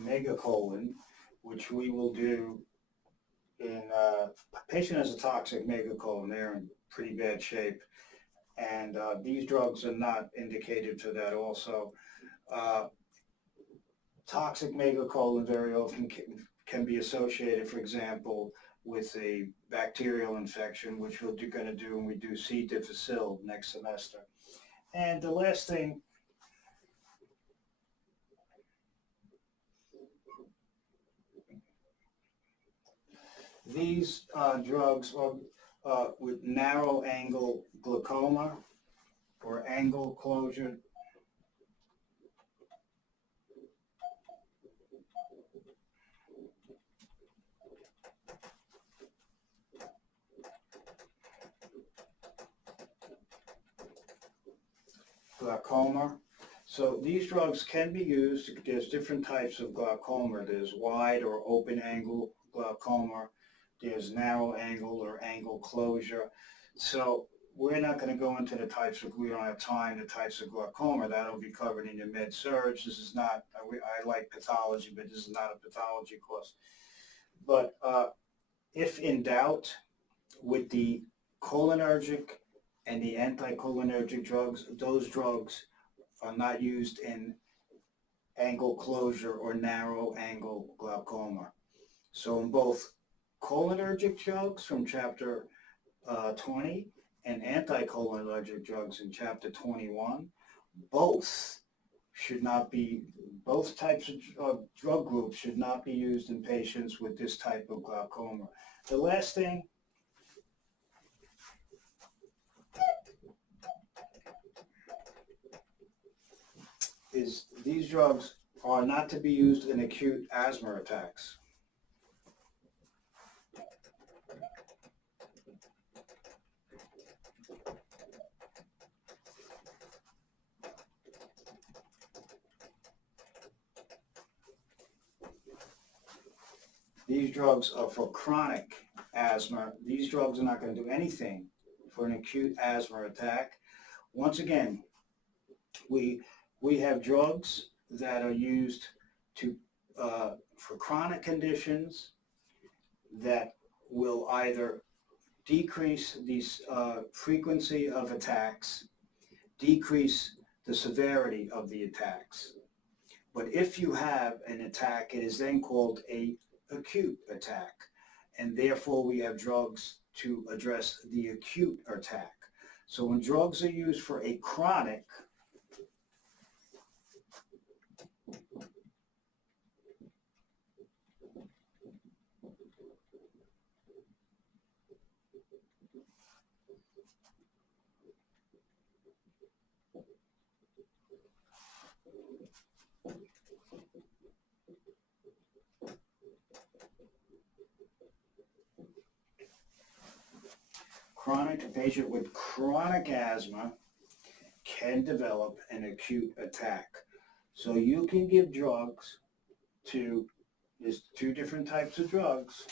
megacolon, which we will do in a patient has a toxic megacolon. They're in pretty bad shape, and these drugs are not indicated for that also. Toxic megacolon very often can be associated, for example, with a bacterial infection, which we're going to do when we do C. difficile next semester. And the last thing, these drugs are with narrow angle glaucoma or angle closure. Glaucoma. So these drugs can be used. There's different types of glaucoma. There's wide or open angle glaucoma. There's narrow angle or angle closure. So we're not going to go into the types of, we don't have time, the types of glaucoma. That'll be covered in your med surg. This is not, I like pathology, but this is not a pathology course. But if in doubt, with the cholinergic and the anticholinergic drugs, those drugs are not used in angle closure or narrow angle glaucoma. So in both cholinergic drugs from chapter 20 and anticholinergic drugs in chapter 21, both should not be, both types of drug groups should not be used in patients with this type of glaucoma. The last thing is these drugs are not to be used in acute asthma attacks. These drugs are for chronic asthma. These drugs are not going to do anything for an acute asthma attack. Once again, we have drugs that are used to for chronic conditions that will either decrease the frequency of attacks, decrease the severity of the attacks. But if you have an attack, it is then called an acute attack, and therefore we have drugs to address the acute attack. So when drugs are used for a chronic, a patient with chronic asthma can develop an acute attack. So you can give drugs to, there's two different types of drugs.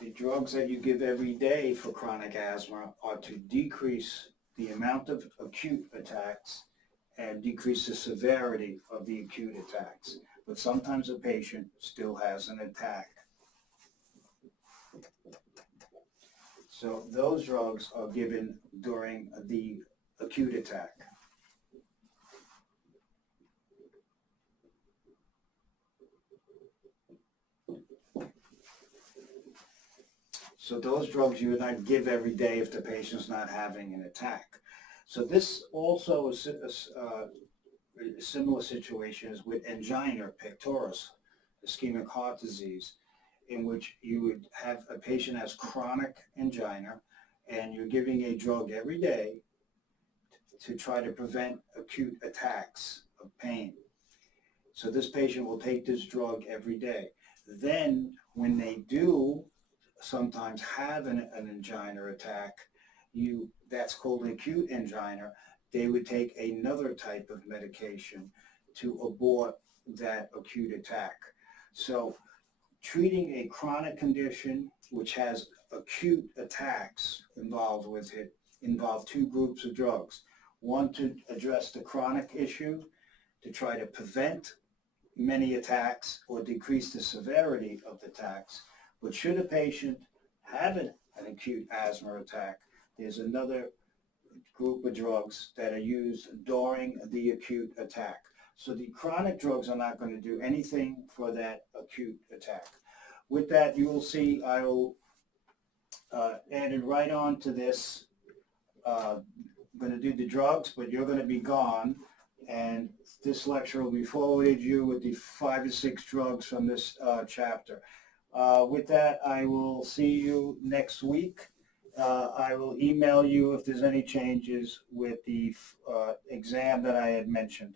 The drugs that you give every day for chronic asthma are to decrease the amount of acute attacks and decrease the severity of the acute attacks. But sometimes a patient still has an attack. So those drugs are given during the acute attack. So those drugs you would not give every day if the patient's not having an attack. So this also is a similar situations with angina pectoris, ischemic heart disease, in which you would have a patient has chronic angina and you're giving a drug every day to try to prevent acute attacks of pain. So this patient will take this drug every day. Then when they do sometimes have an angina attack, that's called an acute angina, they would take another type of medication to abort that acute attack. So treating a chronic condition which has acute attacks involved with it involve two groups of drugs. One to address the chronic issue, to try to prevent many attacks or decrease the severity of the attacks. But should a patient have an acute asthma attack, there's another group of drugs that are used during the acute attack. So the chronic drugs are not going to do anything for that acute attack. With that, you will see I will add it right on to this. I'm going to do the drugs, but you're going to be gone. And this lecture will be forwarded you with the 5 or 6 drugs from this chapter. With that, I will see you next week. I will email you if there's any changes with the exam that I had mentioned.